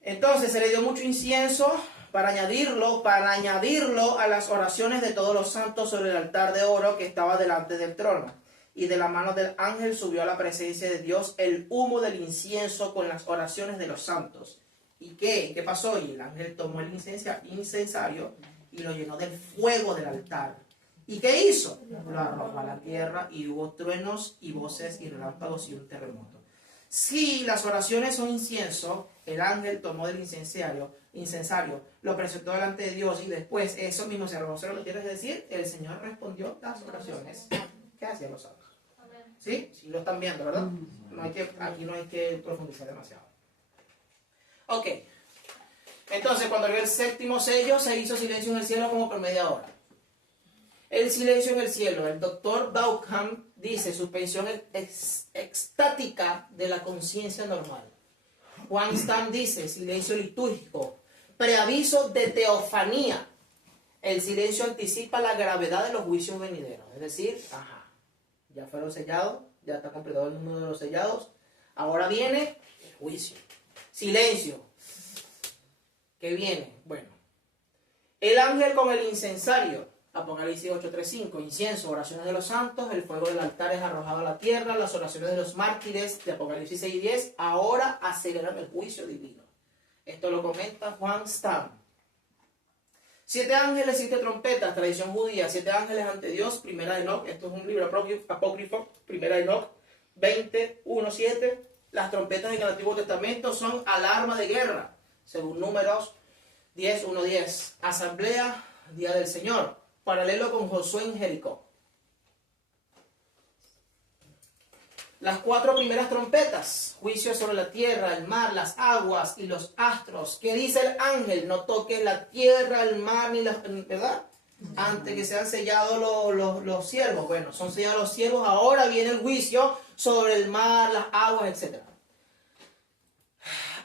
Entonces se le dio mucho incienso para añadirlo a las oraciones de todos los santos sobre el altar de oro que estaba delante del trono. Y de la mano del ángel subió a la presencia de Dios el humo del incienso con las oraciones de los santos. ¿Y qué pasó? Y el ángel tomó el incensario y lo llenó del fuego del altar. ¿Y qué hizo? Lo arrojó a la tierra, y hubo truenos y voces y relámpagos y un terremoto. Si las oraciones son incienso, el ángel tomó del incensario, lo presentó delante de Dios, y después eso mismo se arrojó sobre la tierra. Es decir, el Señor respondió las oraciones que hacían los santos. ¿Sí? Sí lo están viendo, ¿verdad? Aquí no hay que profundizar demasiado. Ok. Entonces, cuando abrió el séptimo sello, se hizo silencio en el cielo como por media hora. El silencio en el cielo. El doctor Bauckham dice suspensión extática de la conciencia normal. Juan Stam dice silencio litúrgico. Preaviso de teofanía. El silencio anticipa la gravedad de los juicios venideros. Es decir, ya fueron sellados, ya está completado el número de los sellados. Ahora viene el juicio. Silencio. ¿Qué viene? Bueno. El ángel con el incensario. Apocalipsis 8:3-5. Incienso, oraciones de los santos. El fuego del altar es arrojado a la tierra. Las oraciones de los mártires de Apocalipsis 6:10. Ahora aceleran el juicio divino. Esto lo comenta Juan Stam. 7 ángeles, 7 trompetas, tradición judía. 7 ángeles ante Dios, primera de Enoch. Esto es un libro apócrifo, primera de Enoch 20:1-7. Las trompetas en el Antiguo Testamento son alarma de guerra, según Números 10:1-10. Asamblea, día del Señor, paralelo con Josué en Jericó. Las 4 primeras trompetas, juicio sobre la tierra, el mar, las aguas y los astros. ¿Qué dice el ángel? No toques la tierra, el mar, ni la... ¿verdad? Antes que sean sellados los cielos. Bueno, son sellados los cielos, ahora viene el juicio sobre el mar, las aguas, etc.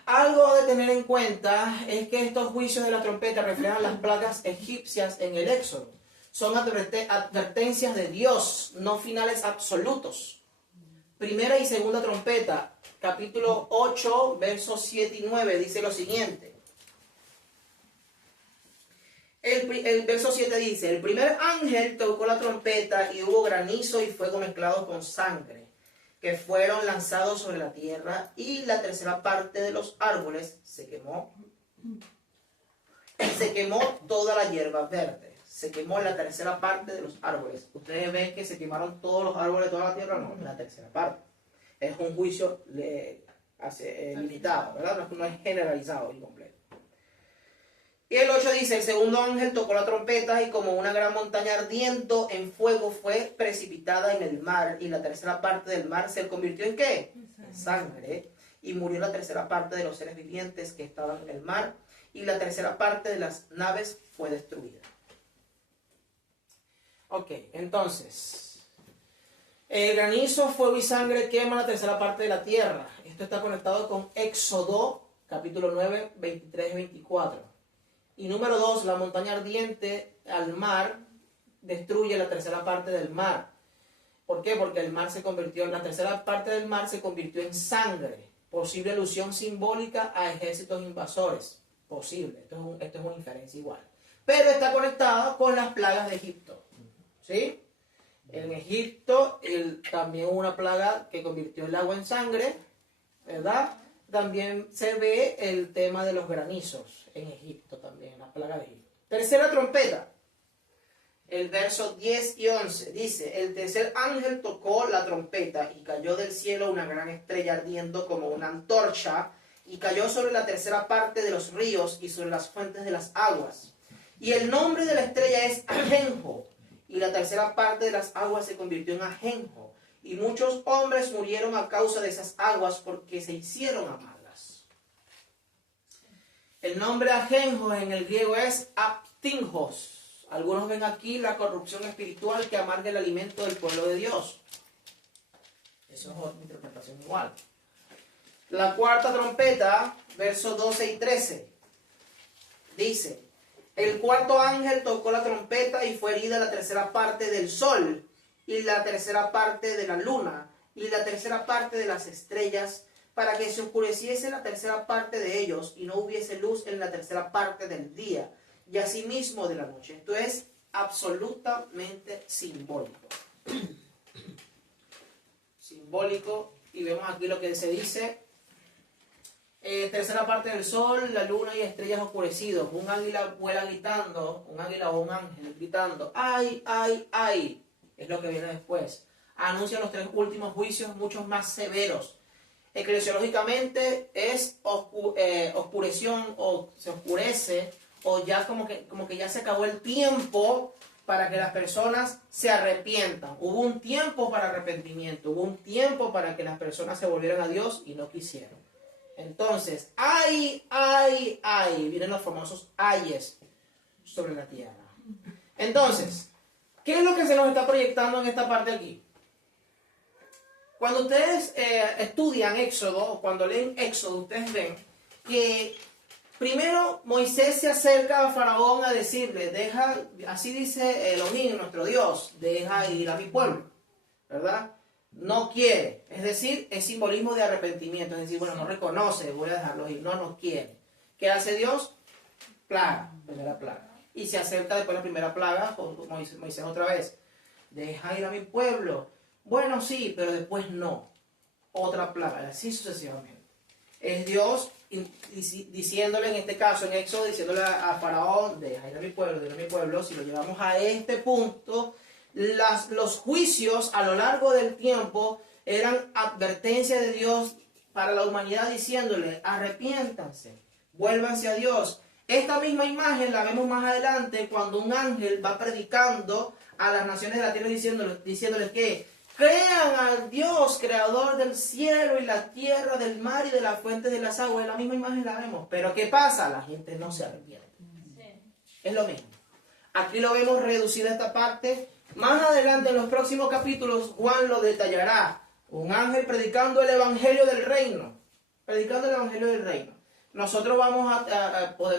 Algo de tener en cuenta es que estos juicios de la trompeta reflejan las plagas egipcias en el Éxodo. Son advertencias de Dios, no finales absolutos. Primera y segunda trompeta, capítulo 8, versos 7 y 9, dice lo siguiente. El verso 7 dice, el primer ángel tocó la trompeta y hubo granizo y fuego mezclado con sangre, que fueron lanzados sobre la tierra, y la tercera parte de los árboles se quemó. Se quemó toda la hierba verde. Se quemó la tercera parte de los árboles. Ustedes ven que se quemaron todos los árboles de toda la tierra, no, la tercera parte. Es un juicio limitado, ¿verdad? No es generalizado y completo. Y el 8 dice, el segundo ángel tocó la trompeta y como una gran montaña ardiendo en fuego fue precipitada en el mar, y la tercera parte del mar se convirtió ¿en qué? En sangre. Y murió la tercera parte de los seres vivientes que estaban en el mar, y la tercera parte de las naves fue destruida. Ok, entonces, el granizo, fuego y sangre quema la tercera parte de la tierra. Esto está conectado con Éxodo, capítulo 9, 23 y 24. Y número 2, la montaña ardiente al mar destruye la tercera parte del mar. ¿Por qué? Porque el mar la tercera parte del mar se convirtió en sangre. Posible alusión simbólica a ejércitos invasores. Posible. Esto es una inferencia igual. Pero está conectado con las plagas de Egipto. ¿Sí? En Egipto también hubo una plaga que convirtió el agua en sangre, ¿verdad? También se ve el tema de los granizos en Egipto también, la plaga de Egipto. Tercera trompeta, el verso 10 y 11, dice, el tercer ángel tocó la trompeta y cayó del cielo una gran estrella ardiendo como una antorcha, y cayó sobre la tercera parte de los ríos y sobre las fuentes de las aguas. Y el nombre de la estrella es Ajenjo, y la tercera parte de las aguas se convirtió en ajenjo. Y muchos hombres murieron a causa de esas aguas porque se hicieron amargas. El nombre ajenjo en el griego es aptinjos. Algunos ven aquí la corrupción espiritual que amarga el alimento del pueblo de Dios. Eso es otra interpretación igual. La cuarta trompeta, versos 12 y 13, dice, el cuarto ángel tocó la trompeta y fue herida la tercera parte del sol, y la tercera parte de la luna, y la tercera parte de las estrellas, para que se oscureciese la tercera parte de ellos, y no hubiese luz en la tercera parte del día, y asimismo de la noche. Esto es absolutamente simbólico. Simbólico, y vemos aquí lo que se dice. Tercera parte del sol, la luna y estrellas oscurecidos. Un águila vuela gritando, un águila o un ángel gritando, ¡ay, ay, ay! Es lo que viene después. Anuncia los 3 últimos juicios, muchos más severos. Eclesiológicamente es oscureción, o se oscurece, o ya como que ya se acabó el tiempo para que las personas se arrepientan. Hubo un tiempo para arrepentimiento, hubo un tiempo para que las personas se volvieran a Dios y no quisieron. Entonces, ay, ay, ay, vienen los famosos ayes sobre la tierra. Entonces, ¿qué es lo que se nos está proyectando en esta parte aquí? Cuando ustedes estudian Éxodo, o cuando leen Éxodo, ustedes ven que primero Moisés se acerca a Faraón a decirle, deja, así dice Elohim, nuestro Dios, deja ir a mi pueblo, ¿verdad? No quiere, es decir, es simbolismo de arrepentimiento, es decir, bueno, no reconoce, voy a dejarlo ir, no quiere. ¿Qué hace Dios? Plaga, primera plaga. Y se acerca después la primera plaga con Moisés otra vez. Deja ir a mi pueblo. Bueno, sí, pero después no. Otra plaga, así sucesivamente. Es Dios diciéndole, en este caso, en Éxodo, diciéndole a Faraón, deja ir a mi pueblo, si lo llevamos a este punto, los juicios a lo largo del tiempo eran advertencias de Dios para la humanidad diciéndole, arrepiéntanse, vuélvanse a Dios. Esta misma imagen la vemos más adelante cuando un ángel va predicando a las naciones de la tierra diciéndoles que Crean al Dios, creador del cielo y la tierra, del mar y de las fuentes de las aguas. En la misma imagen la vemos. Pero ¿qué pasa? La gente no se arrepiente. Es lo mismo. Aquí lo vemos reducido a esta parte. Más adelante, en los próximos capítulos, Juan lo detallará. Un ángel predicando el evangelio del reino. Predicando el evangelio del reino. Nosotros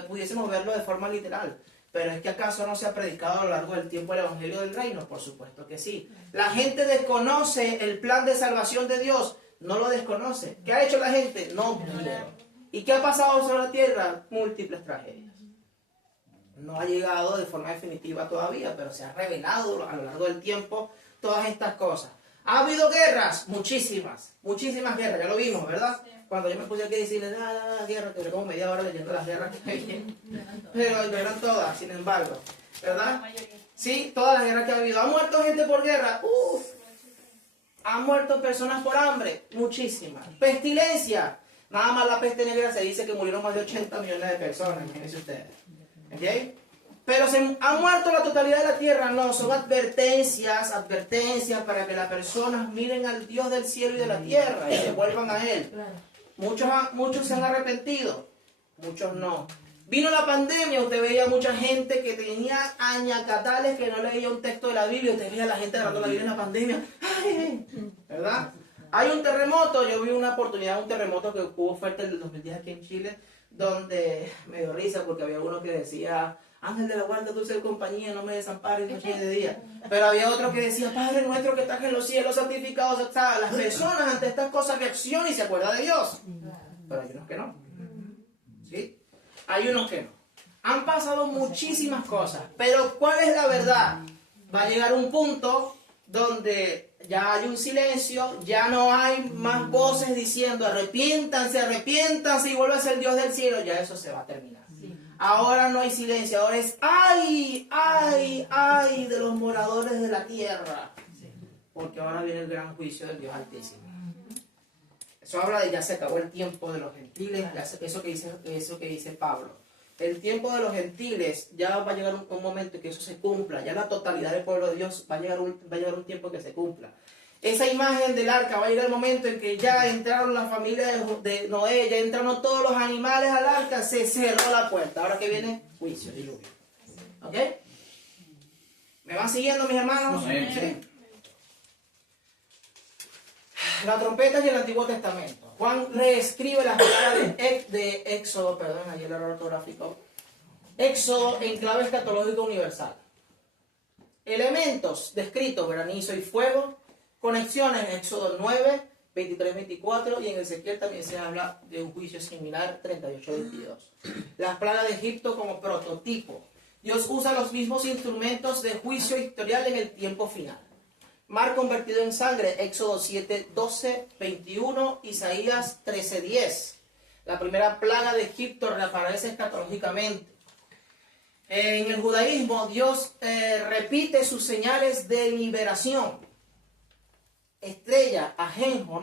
pudiésemos verlo de forma literal. Pero es que ¿acaso no se ha predicado a lo largo del tiempo el evangelio del reino? Por supuesto que sí. La gente desconoce el plan de salvación de Dios. No lo desconoce. ¿Qué ha hecho la gente? No vieron. ¿Y qué ha pasado sobre la tierra? Múltiples tragedias. No ha llegado de forma definitiva todavía, pero se ha revelado a lo largo del tiempo todas estas cosas. ¿Ha habido guerras? Muchísimas. Muchísimas guerras. Ya lo vimos, ¿verdad? Cuando yo me puse aquí a decirle, guerra, que como media hora leyendo las guerras que hay. Pero no eran todas, sin embargo. ¿Verdad? Sí, todas las guerras que ha habido. ¿Ha muerto gente por guerra? Uf. ¿Han muerto personas por hambre? Muchísimas. Pestilencia. Nada más la peste negra se dice que murieron más de 80 millones de personas, imagínense ustedes. ¿Ok? Pero ¿se ha muerto la totalidad de la tierra? No, son advertencias para que las personas miren al Dios del cielo y de la tierra y se vuelvan a Él. Muchos se han arrepentido, muchos no. Vino la pandemia, usted veía mucha gente que tenía añacatales que no leía un texto de la Biblia, usted veía a la gente agarrando la Biblia en la pandemia. ¡Ay! ¿Verdad? Hay un terremoto, yo vi una oportunidad, un terremoto que hubo fuerte en el 2010 aquí en Chile, donde me dio risa porque había uno que decía, ángel de la guarda, dulce compañía, no me desampares noche y de día. Pero había otro que decía, Padre nuestro que estás en los cielos, santificado. O sea, las personas ante estas cosas reaccionan y se acuerdan de Dios. Pero hay unos que no. ¿Sí? Hay unos que no. Han pasado muchísimas cosas, pero ¿cuál es la verdad? Va a llegar un punto donde ya hay un silencio, ya no hay más voces diciendo arrepiéntanse y vuelve a ser el Dios del cielo, ya eso se va a terminar. Ahora no hay silencio, ahora es ¡ay, ay, ay! De los moradores de la tierra. Porque ahora viene el gran juicio del Dios Altísimo. Eso habla de ya se acabó el tiempo de los gentiles, eso que dice Pablo. El tiempo de los gentiles, ya va a llegar un momento en que eso se cumpla, ya la totalidad del pueblo de Dios va a llegar un tiempo que se cumpla. Esa imagen del arca, va a llegar el momento en que ya entraron la familia de Noé, ya entraron todos los animales al arca, se cerró la puerta. Ahora que viene juicio, diluvio. ¿Ok? ¿Me van siguiendo, mis hermanos? Sí. La trompeta y el Antiguo Testamento. Juan reescribe las palabras de Éxodo, perdón, ahí el error ortográfico. Éxodo en clave escatológica universal. Elementos descritos, granizo y fuego. Conexiones en Éxodo 9, 23-24 y en Ezequiel también se habla de un juicio similar 38-22. Las plagas de Egipto como prototipo. Dios usa los mismos instrumentos de juicio historial en el tiempo final. Mar convertido en sangre, Éxodo 7, 12, 21, Isaías 13, 10. La primera plaga de Egipto reaparece escatológicamente. En el judaísmo, Dios repite sus señales de liberación. Estrella, ajenjo,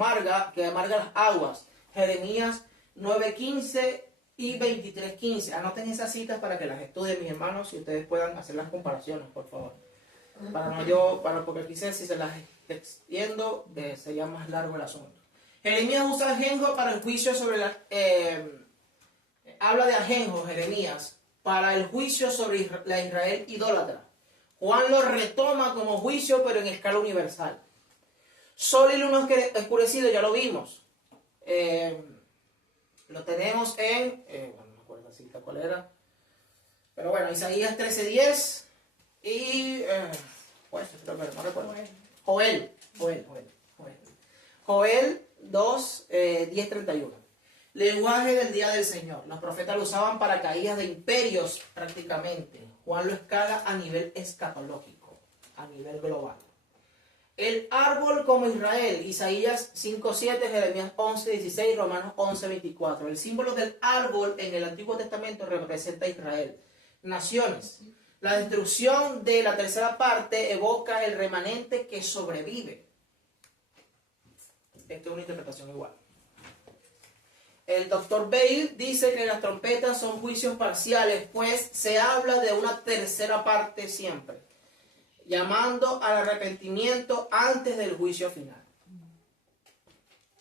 que amarga las aguas. Jeremías 9:15 y 23:15. Anoten esas citas para que las estudien, mis hermanos, y ustedes puedan hacer las comparaciones, por favor. Porque aquí si se las extiendo, sería más largo el asunto. Jeremías usa ajenjo para el juicio sobre habla de ajenjo, Jeremías, para el juicio sobre la Israel idólatra. Juan lo retoma como juicio, pero en escala universal. Sol y luna oscurecido, ya lo vimos. Lo tenemos en, no me acuerdo la cita cuál era. Pero bueno, Isaías 13:10 y, pues, no recuerdo. Joel 2, 10:31. Lenguaje del día del Señor. Los profetas lo usaban para caídas de imperios prácticamente. Juan lo escala a nivel escatológico, a nivel global. El árbol como Israel, Isaías 5:7, Jeremías 11:16, Romanos 11:24. El símbolo del árbol en el Antiguo Testamento representa a Israel. Naciones. La destrucción de la tercera parte evoca el remanente que sobrevive. Esta es una interpretación igual. El Dr. Bale dice que las trompetas son juicios parciales, pues se habla de una tercera parte siempre. llamando al arrepentimiento antes del juicio final.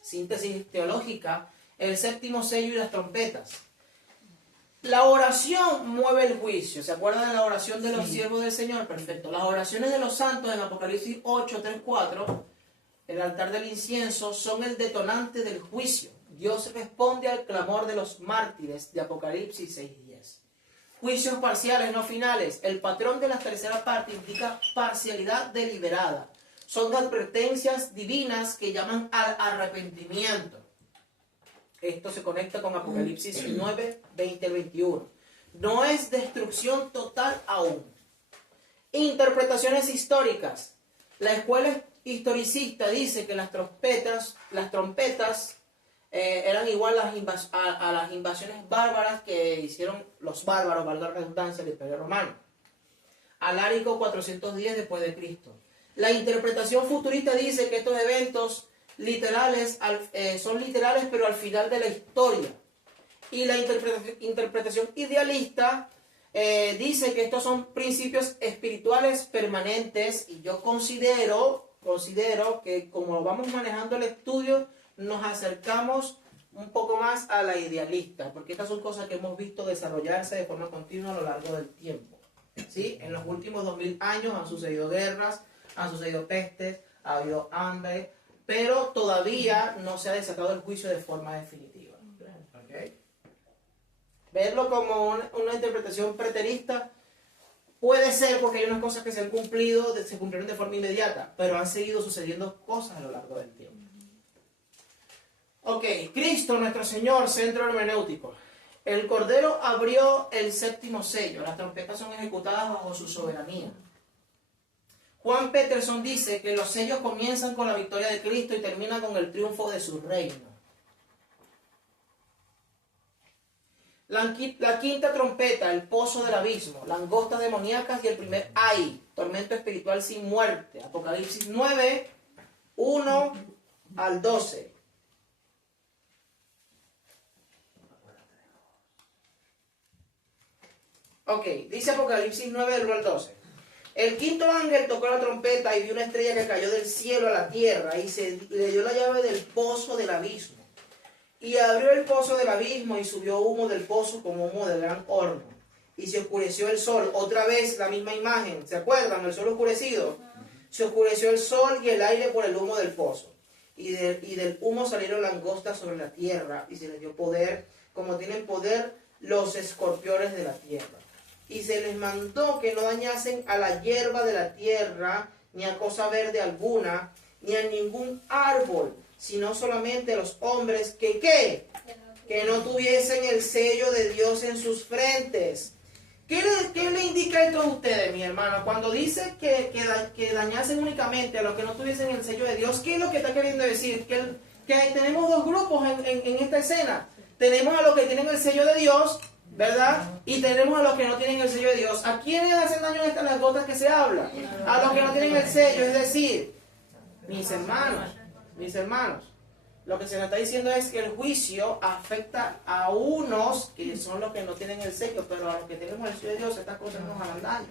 Síntesis teológica, el séptimo sello y las trompetas. La oración mueve el juicio. ¿Se acuerdan de la oración de los siervos del Señor? Perfecto. Las oraciones de los santos en Apocalipsis 8, 3, 4, el altar del incienso, son el detonante del juicio. Dios responde al clamor de los mártires de Apocalipsis 6, 10. Juicios parciales, no finales. El patrón de la tercera parte indica parcialidad deliberada. Son advertencias divinas que llaman al arrepentimiento. Esto se conecta con Apocalipsis 9, 20 al 21. No es destrucción total aún. Interpretaciones históricas. La escuela historicista dice que las trompetas eran igual a las invasiones bárbaras que hicieron los bárbaros, valga la redundancia, del Imperio Romano. Alárico 410 después de Cristo. La interpretación futurista dice que estos eventos literales son literales, pero al final de la historia. Y la interpretación idealista dice que estos son principios espirituales permanentes, y yo considero que como lo vamos manejando el estudio, nos acercamos un poco más a la idealista, porque estas son cosas que hemos visto desarrollarse de forma continua a lo largo del tiempo. ¿Sí? En los últimos 2000 años han sucedido guerras, han sucedido pestes, ha habido hambre, pero todavía no se ha desatado el juicio de forma definitiva. ¿Okay? Verlo como una interpretación preterista puede ser, porque hay unas cosas que se cumplieron de forma inmediata, pero han seguido sucediendo cosas a lo largo del tiempo. Ok, Cristo nuestro Señor, centro hermenéutico. El Cordero abrió el séptimo sello. Las trompetas son ejecutadas bajo su soberanía. Juan Peterson dice que los sellos comienzan con la victoria de Cristo y terminan con el triunfo de su reino. La quinta trompeta, el pozo del abismo, langostas demoníacas y el primer ay, tormento espiritual sin muerte. Apocalipsis 9, 1 al 12. Ok, dice Apocalipsis 9 del 1 al 12. El quinto ángel tocó la trompeta y vio una estrella que cayó del cielo a la tierra y le dio la llave del pozo del abismo. Y abrió el pozo del abismo y subió humo del pozo como humo del gran horno. Y se oscureció el sol. Otra vez la misma imagen. ¿Se acuerdan? El sol oscurecido. Se oscureció el sol y el aire por el humo del pozo. Y del humo salieron langostas sobre la tierra. Y se les dio poder, como tienen poder los escorpiones de la tierra. Y se les mandó que no dañasen a la hierba de la tierra, ni a cosa verde alguna, ni a ningún árbol, sino solamente a los hombres que no tuviesen el sello de Dios en sus frentes. ¿Qué le indica esto a ustedes, mi hermano? Cuando dice que dañasen únicamente a los que no tuviesen el sello de Dios, ¿qué es lo que está queriendo decir? Que tenemos dos grupos en esta escena. Tenemos a los que tienen el sello de Dios, ¿verdad? Y tenemos a los que no tienen el sello de Dios. ¿A quiénes hacen daño estas las gotas que se habla? A los que no tienen el sello, es decir, mis hermanos. Lo que se nos está diciendo es que el juicio afecta a unos que son los que no tienen el sello, pero a los que tenemos el sello de Dios, estas cosas nos harán daño.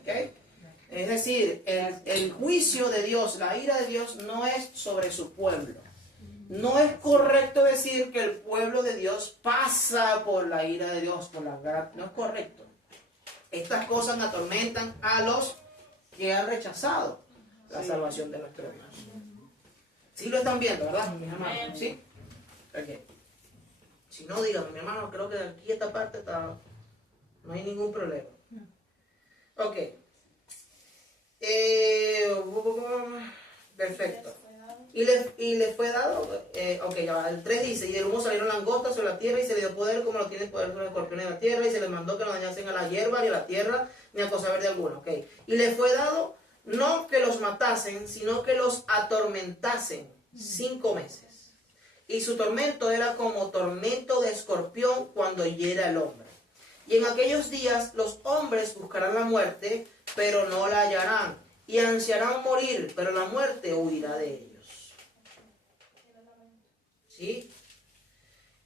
¿Okay? Es decir, el juicio de Dios, la ira de Dios no es sobre su pueblo. No es correcto decir que el pueblo de Dios pasa por la ira de Dios, no es correcto. Estas cosas atormentan a los que han rechazado la salvación de nuestro Dios. ¿Sí lo están viendo, verdad, mis hermanos? ¿Sí? Okay. Si no, díganme, mi hermano, creo que de aquí a esta parte no hay ningún problema. Ok. Perfecto. Y le fue dado, el 3 dice, y del humo salieron langostas sobre la tierra y se le dio poder como lo tiene poder sobre los escorpiones de la tierra y se les mandó que no dañasen a la hierba ni a la tierra ni a cosa verde alguna. Okay. Y le fue dado no que los matasen, sino que los atormentasen 5 meses. Y su tormento era como tormento de escorpión cuando hiera al hombre. Y en aquellos días los hombres buscarán la muerte, pero no la hallarán. Y ansiarán morir, pero la muerte huirá de ellos. ¿Sí?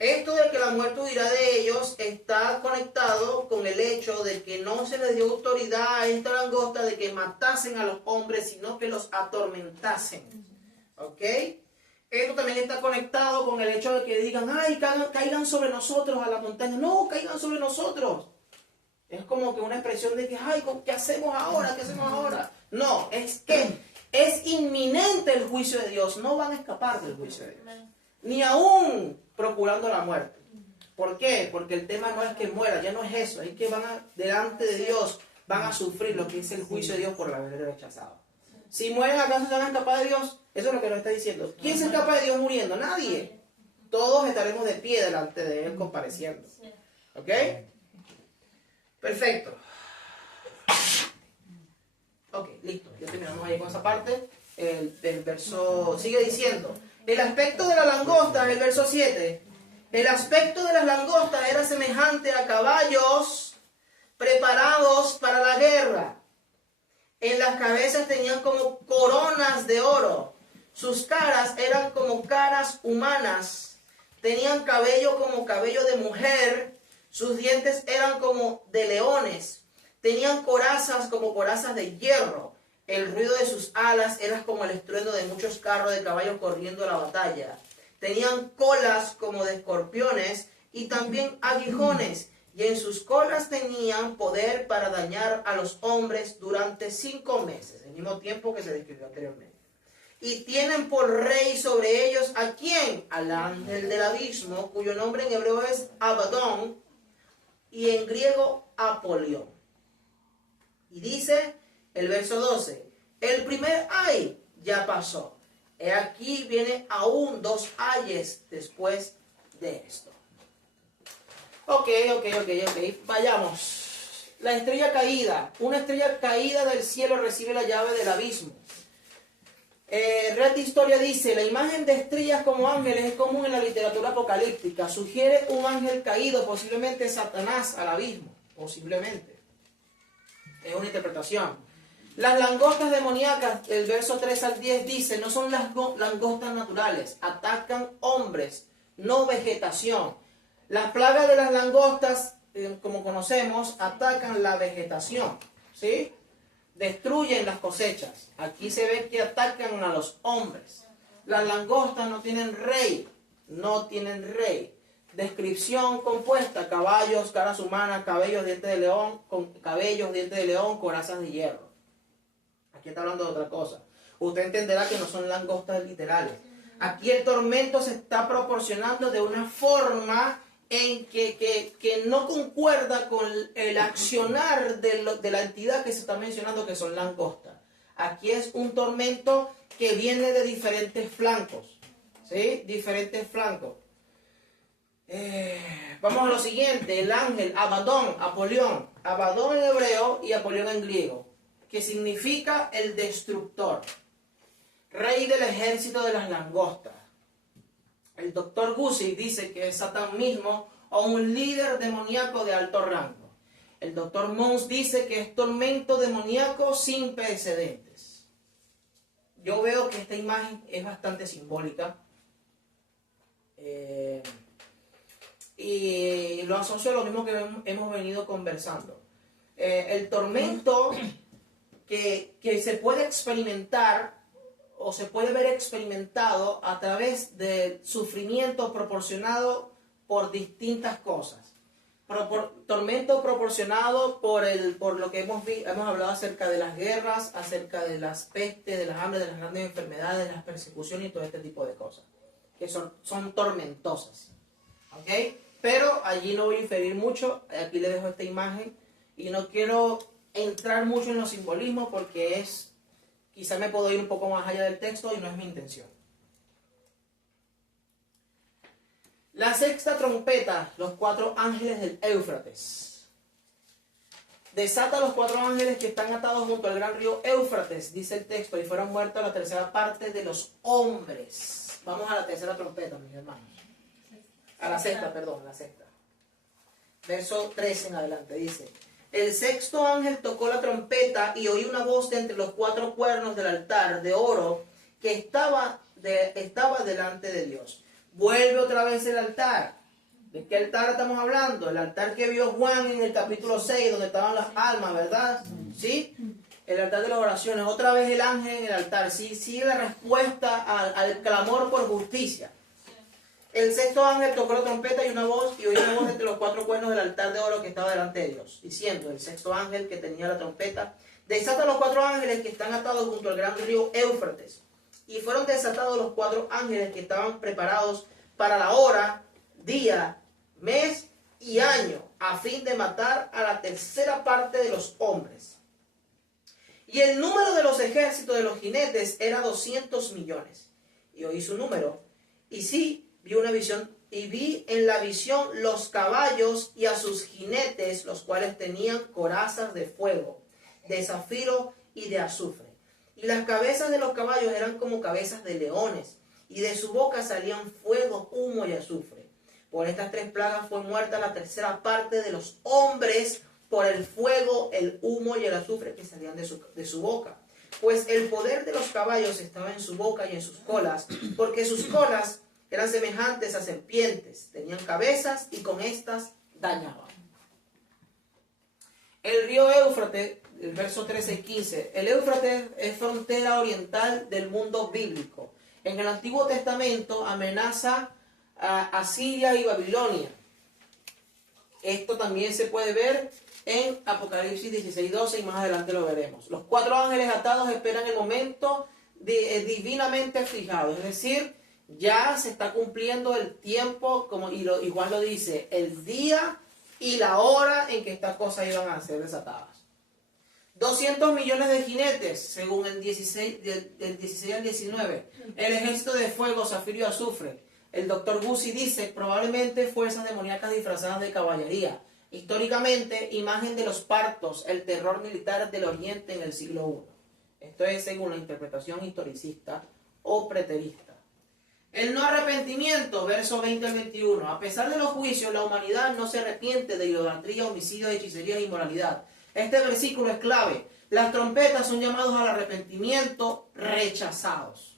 Esto de que la muerte huirá de ellos está conectado con el hecho de que no se les dio autoridad a esta langosta de que matasen a los hombres, sino que los atormentasen. ¿Ok? Esto también está conectado con el hecho de que digan, ay, caigan sobre nosotros a la montaña. No, caigan sobre nosotros. Es como que una expresión de que, ay, ¿qué hacemos ahora? ¿Qué hacemos ahora? No, es que es inminente el juicio de Dios. No van a escapar del juicio de Dios. Ni aún procurando la muerte. ¿Por qué? Porque el tema no es que muera, ya no es eso. Es que van delante de Dios, van a sufrir lo que es el juicio de Dios por haber rechazado. Si mueren, ¿acaso se van a escapar de Dios? Eso es lo que nos está diciendo. ¿Quién se escapa de Dios muriendo? Nadie. Todos estaremos de pie delante de Él compareciendo. ¿Ok? Perfecto. Ok, listo. Ya terminamos ahí con esa parte. El verso sigue diciendo. El aspecto de la langosta, el verso 7. El aspecto de las langostas era semejante a caballos preparados para la guerra. En las cabezas tenían como coronas de oro. Sus caras eran como caras humanas. Tenían cabello como cabello de mujer. Sus dientes eran como de leones. Tenían corazas como corazas de hierro. El ruido de sus alas era como el estruendo de muchos carros de caballos corriendo a la batalla. Tenían colas como de escorpiones y también aguijones. Y en sus colas tenían poder para dañar a los hombres durante 5 meses, el mismo tiempo que se describió anteriormente. Y tienen por rey sobre ellos, ¿a quién? Al ángel del abismo, cuyo nombre en hebreo es Abadón y en griego Apolión. Y dice el verso 12, el primer ay ya pasó. He aquí viene aún 2 ayes después de esto. Ok. Vayamos. La estrella caída. Una estrella caída del cielo recibe la llave del abismo. Red Historia dice, la imagen de estrellas como ángeles es común en la literatura apocalíptica. Sugiere un ángel caído, posiblemente Satanás, al abismo. Posiblemente. Es una interpretación. Las langostas demoníacas, el verso 3 al 10 dice, no son las langostas naturales. Atacan hombres, no vegetación. Las plagas de las langostas, como conocemos, atacan la vegetación, ¿sí? Destruyen las cosechas. Aquí se ve que atacan a los hombres. Las langostas no tienen rey, Descripción compuesta, caballos, caras humanas, cabellos, dientes de león, corazas de hierro. Aquí está hablando de otra cosa. Usted entenderá que no son langostas literales. Aquí el tormento se está proporcionando de una forma en que no concuerda con el accionar de la entidad que se está mencionando, que son langostas. Aquí es un tormento que viene de diferentes flancos, ¿sí? Diferentes flancos. Vamos a lo siguiente, el ángel, Abadón, Apolión. Abadón en hebreo y Apolión en griego, que significa el destructor, rey del ejército de las langostas. El doctor Gusi dice que es Satán mismo o un líder demoníaco de alto rango. El doctor Mons dice que es tormento demoníaco sin precedentes. Yo veo que esta imagen es bastante simbólica. Y lo asocio a lo mismo que hemos venido conversando. El tormento que se puede experimentar o se puede ver experimentado a través del sufrimiento proporcionado por distintas cosas. Tormento proporcionado por lo que hemos hablado acerca de las guerras, acerca de las pestes, de las hambres, de las grandes enfermedades, de las persecuciones y todo este tipo de cosas, que son tormentosas. ¿Ok? Pero allí no voy a inferir mucho, aquí les dejo esta imagen y no quiero entrar mucho en los simbolismos porque quizá me puedo ir un poco más allá del texto y no es mi intención. La sexta trompeta, los 4 ángeles del Éufrates. Desata a los 4 ángeles que están atados junto al gran río Éufrates, dice el texto, y fueron muertos la tercera parte de los hombres. Vamos a la tercera trompeta, mis hermanos. A la sexta. Verso 13 en adelante dice: el sexto ángel tocó la trompeta y oí una voz de entre los 4 cuernos del altar de oro que estaba delante de Dios. Vuelve otra vez el altar. ¿De qué altar estamos hablando? El altar que vio Juan en el capítulo 6, donde estaban las almas, ¿verdad? ¿Sí? El altar de las oraciones. Otra vez el ángel en el altar. Sí, sigue la respuesta al clamor por justicia. El sexto ángel tocó la trompeta y una voz, y oí una voz entre los 4 cuernos del altar de oro que estaba delante de Dios, diciendo, el sexto ángel que tenía la trompeta, desata los 4 ángeles que están atados junto al gran río Éufrates. Y fueron desatados los 4 ángeles que estaban preparados para la hora, día, mes y año, a fin de matar a la tercera parte de los hombres. Y el número de los ejércitos de los jinetes era 200 millones. Y oí su número. Y sí, vi una visión, y vi en la visión los caballos y a sus jinetes, los cuales tenían corazas de fuego, de zafiro y de azufre. Y las cabezas de los caballos eran como cabezas de leones, y de su boca salían fuego, humo y azufre. Por estas 3 plagas fue muerta la tercera parte de los hombres por el fuego, el humo y el azufre que salían de su boca. Pues el poder de los caballos estaba en su boca y en sus colas, porque sus colas eran semejantes a serpientes, tenían cabezas y con estas dañaban. El río Éufrates, el verso 13 y 15. El Éufrates es frontera oriental del mundo bíblico. En el Antiguo Testamento amenaza a Siria y Babilonia. Esto también se puede ver en Apocalipsis 16:12 y más adelante lo veremos. Los 4 ángeles atados esperan el momento divinamente fijado, es decir, ya se está cumpliendo el tiempo, y Juan lo dice, el día y la hora en que estas cosas iban a ser desatadas. 200 millones de jinetes, según el 16, del 16 al 19. El ejército de fuego, zafiro y azufre. El doctor Guzzi dice, probablemente fuerzas demoníacas disfrazadas de caballería. Históricamente, imagen de los partos, el terror militar del Oriente en el siglo I. Esto es según la interpretación historicista o preterista. El no arrepentimiento, verso 20 al 21. A pesar de los juicios, la humanidad no se arrepiente de idolatría, homicidio, hechicería e inmoralidad. Este versículo es clave. Las trompetas son llamados al arrepentimiento rechazados.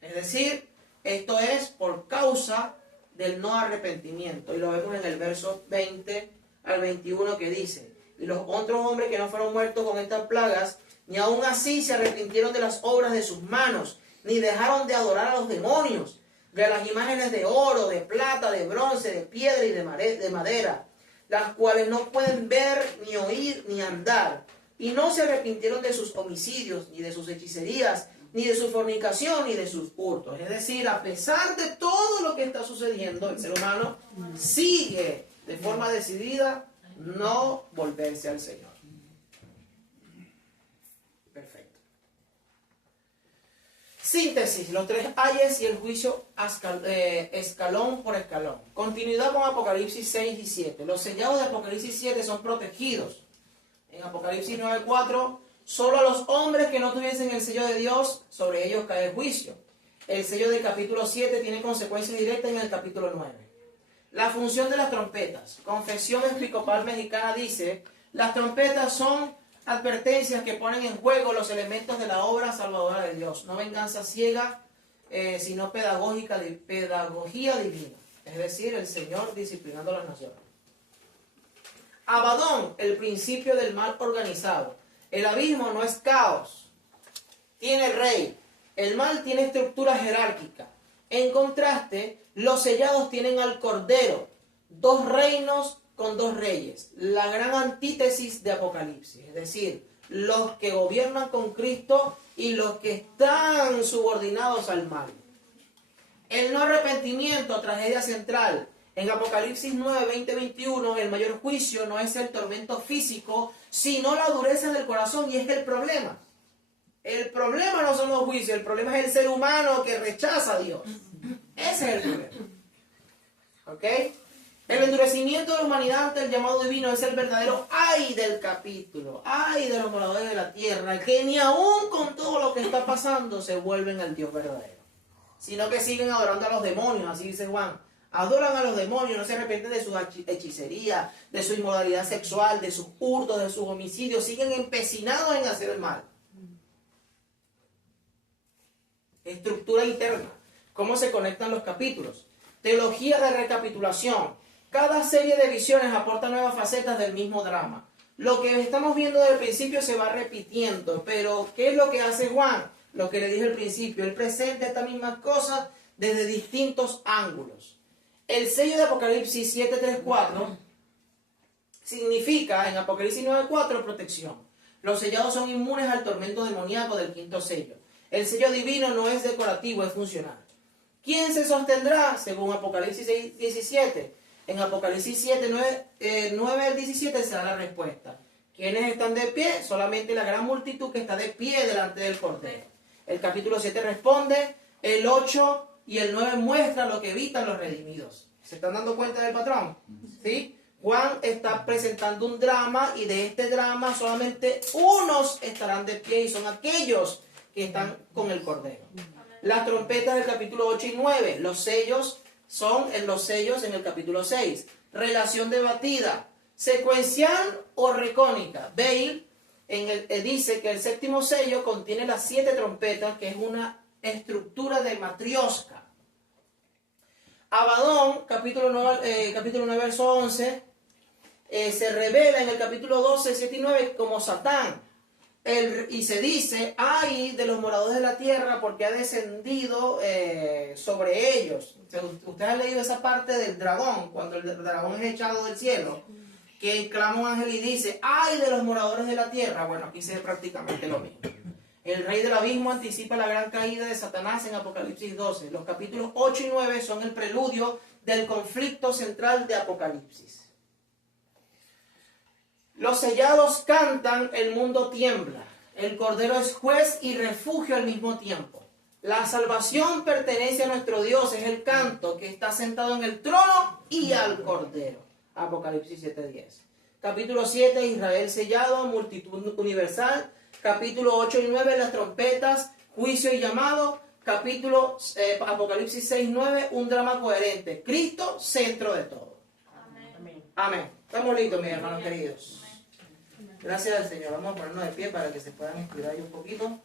Es decir, esto es por causa del no arrepentimiento. Y lo vemos en el verso 20 al 21 que dice, y los otros hombres que no fueron muertos con estas plagas, ni aun así se arrepintieron de las obras de sus manos, ni dejaron de adorar a los demonios, de las imágenes de oro, de plata, de bronce, de piedra y de madera, las cuales no pueden ver, ni oír, ni andar. Y no se arrepintieron de sus homicidios, ni de sus hechicerías, ni de su fornicación, ni de sus hurtos. Es decir, a pesar de todo lo que está sucediendo, el ser humano sigue de forma decidida no volverse al Señor. Perfecto. Síntesis, los 3 ayes y el juicio escalón por escalón. Continuidad con Apocalipsis 6 y 7. Los sellados de Apocalipsis 7 son protegidos. En Apocalipsis 9:4, solo a los hombres que no tuviesen el sello de Dios, sobre ellos cae el juicio. El sello del capítulo 7 tiene consecuencias directas en el capítulo 9. La función de las trompetas. Confesión Episcopal Mexicana dice, las trompetas son advertencias que ponen en juego los elementos de la obra salvadora de Dios. No venganza ciega, sino pedagogía divina. Es decir, el Señor disciplinando a las naciones. Abadón, el principio del mal organizado. El abismo no es caos, tiene rey. El mal tiene estructura jerárquica. En contraste, los sellados tienen al Cordero, 2 reinos con 2 reyes. La gran antítesis de Apocalipsis, es decir, los que gobiernan con Cristo y los que están subordinados al mal. El no arrepentimiento, tragedia central. En Apocalipsis 9, 20, 21, el mayor juicio no es el tormento físico, sino la dureza del corazón, y es el problema. El problema no son los juicios, el problema es el ser humano que rechaza a Dios. Ese es el problema. ¿Ok? El endurecimiento de la humanidad ante el llamado divino es el verdadero ay del capítulo, ay de los moradores de la tierra, que ni aún con todo lo que está pasando se vuelven al Dios verdadero, sino que siguen adorando a los demonios, así dice Juan. Adoran a los demonios, no se arrepienten de su hechicería, de su inmoralidad sexual, de sus hurtos, de sus homicidios, siguen empecinados en hacer el mal. Estructura interna. ¿Cómo se conectan los capítulos? Teología de recapitulación. Cada serie de visiones aporta nuevas facetas del mismo drama. Lo que estamos viendo desde el principio se va repitiendo, pero ¿qué es lo que hace Juan? Lo que le dije al principio, él presenta estas mismas cosas desde distintos ángulos. El sello de Apocalipsis 7:3-4 significa en Apocalipsis 9:4 protección. Los sellados son inmunes al tormento demoníaco del quinto sello. El sello divino no es decorativo, es funcional. ¿Quién se sostendrá? Según Apocalipsis 6:17. En Apocalipsis 9:17 se da la respuesta. ¿Quiénes están de pie? Solamente la gran multitud que está de pie delante del Cordero. El capítulo 7 responde, el 8 y el 9 muestra lo que evitan los redimidos. ¿Se están dando cuenta del patrón? ¿Sí? Juan está presentando un drama y de este drama solamente unos estarán de pie y son aquellos que están con el Cordero. Las trompetas del capítulo 8 y 9, los sellos son en los sellos en el capítulo 6. Relación debatida, secuencial o recónica. Bale dice que el séptimo sello contiene las 7 trompetas, que es una estructura de matrioska. Abadón, capítulo 9, verso 11, se revela en el capítulo 12, 7 y 9 como Satán. Y se dice, ay de los moradores de la tierra porque ha descendido sobre ellos. Ustedes han leído esa parte del dragón, cuando el dragón es echado del cielo, que clama un ángel y dice, ay de los moradores de la tierra. Bueno, aquí se ve prácticamente lo mismo. El rey del abismo anticipa la gran caída de Satanás en Apocalipsis 12. Los capítulos 8 y 9 son el preludio del conflicto central de Apocalipsis. Los sellados cantan, el mundo tiembla. El Cordero es juez y refugio al mismo tiempo. La salvación pertenece a nuestro Dios, es el canto que está sentado en el trono y al Cordero. Apocalipsis 7:10. Capítulo 7, Israel sellado, multitud universal. Capítulo 8 y 9, las trompetas, juicio y llamado. Apocalipsis 6:9, un drama coherente. Cristo, centro de todo. Amén. Amén. Estamos listos, mis hermanos queridos. Gracias al Señor. Vamos a ponernos de pie para que se puedan inspirar ahí un poquito.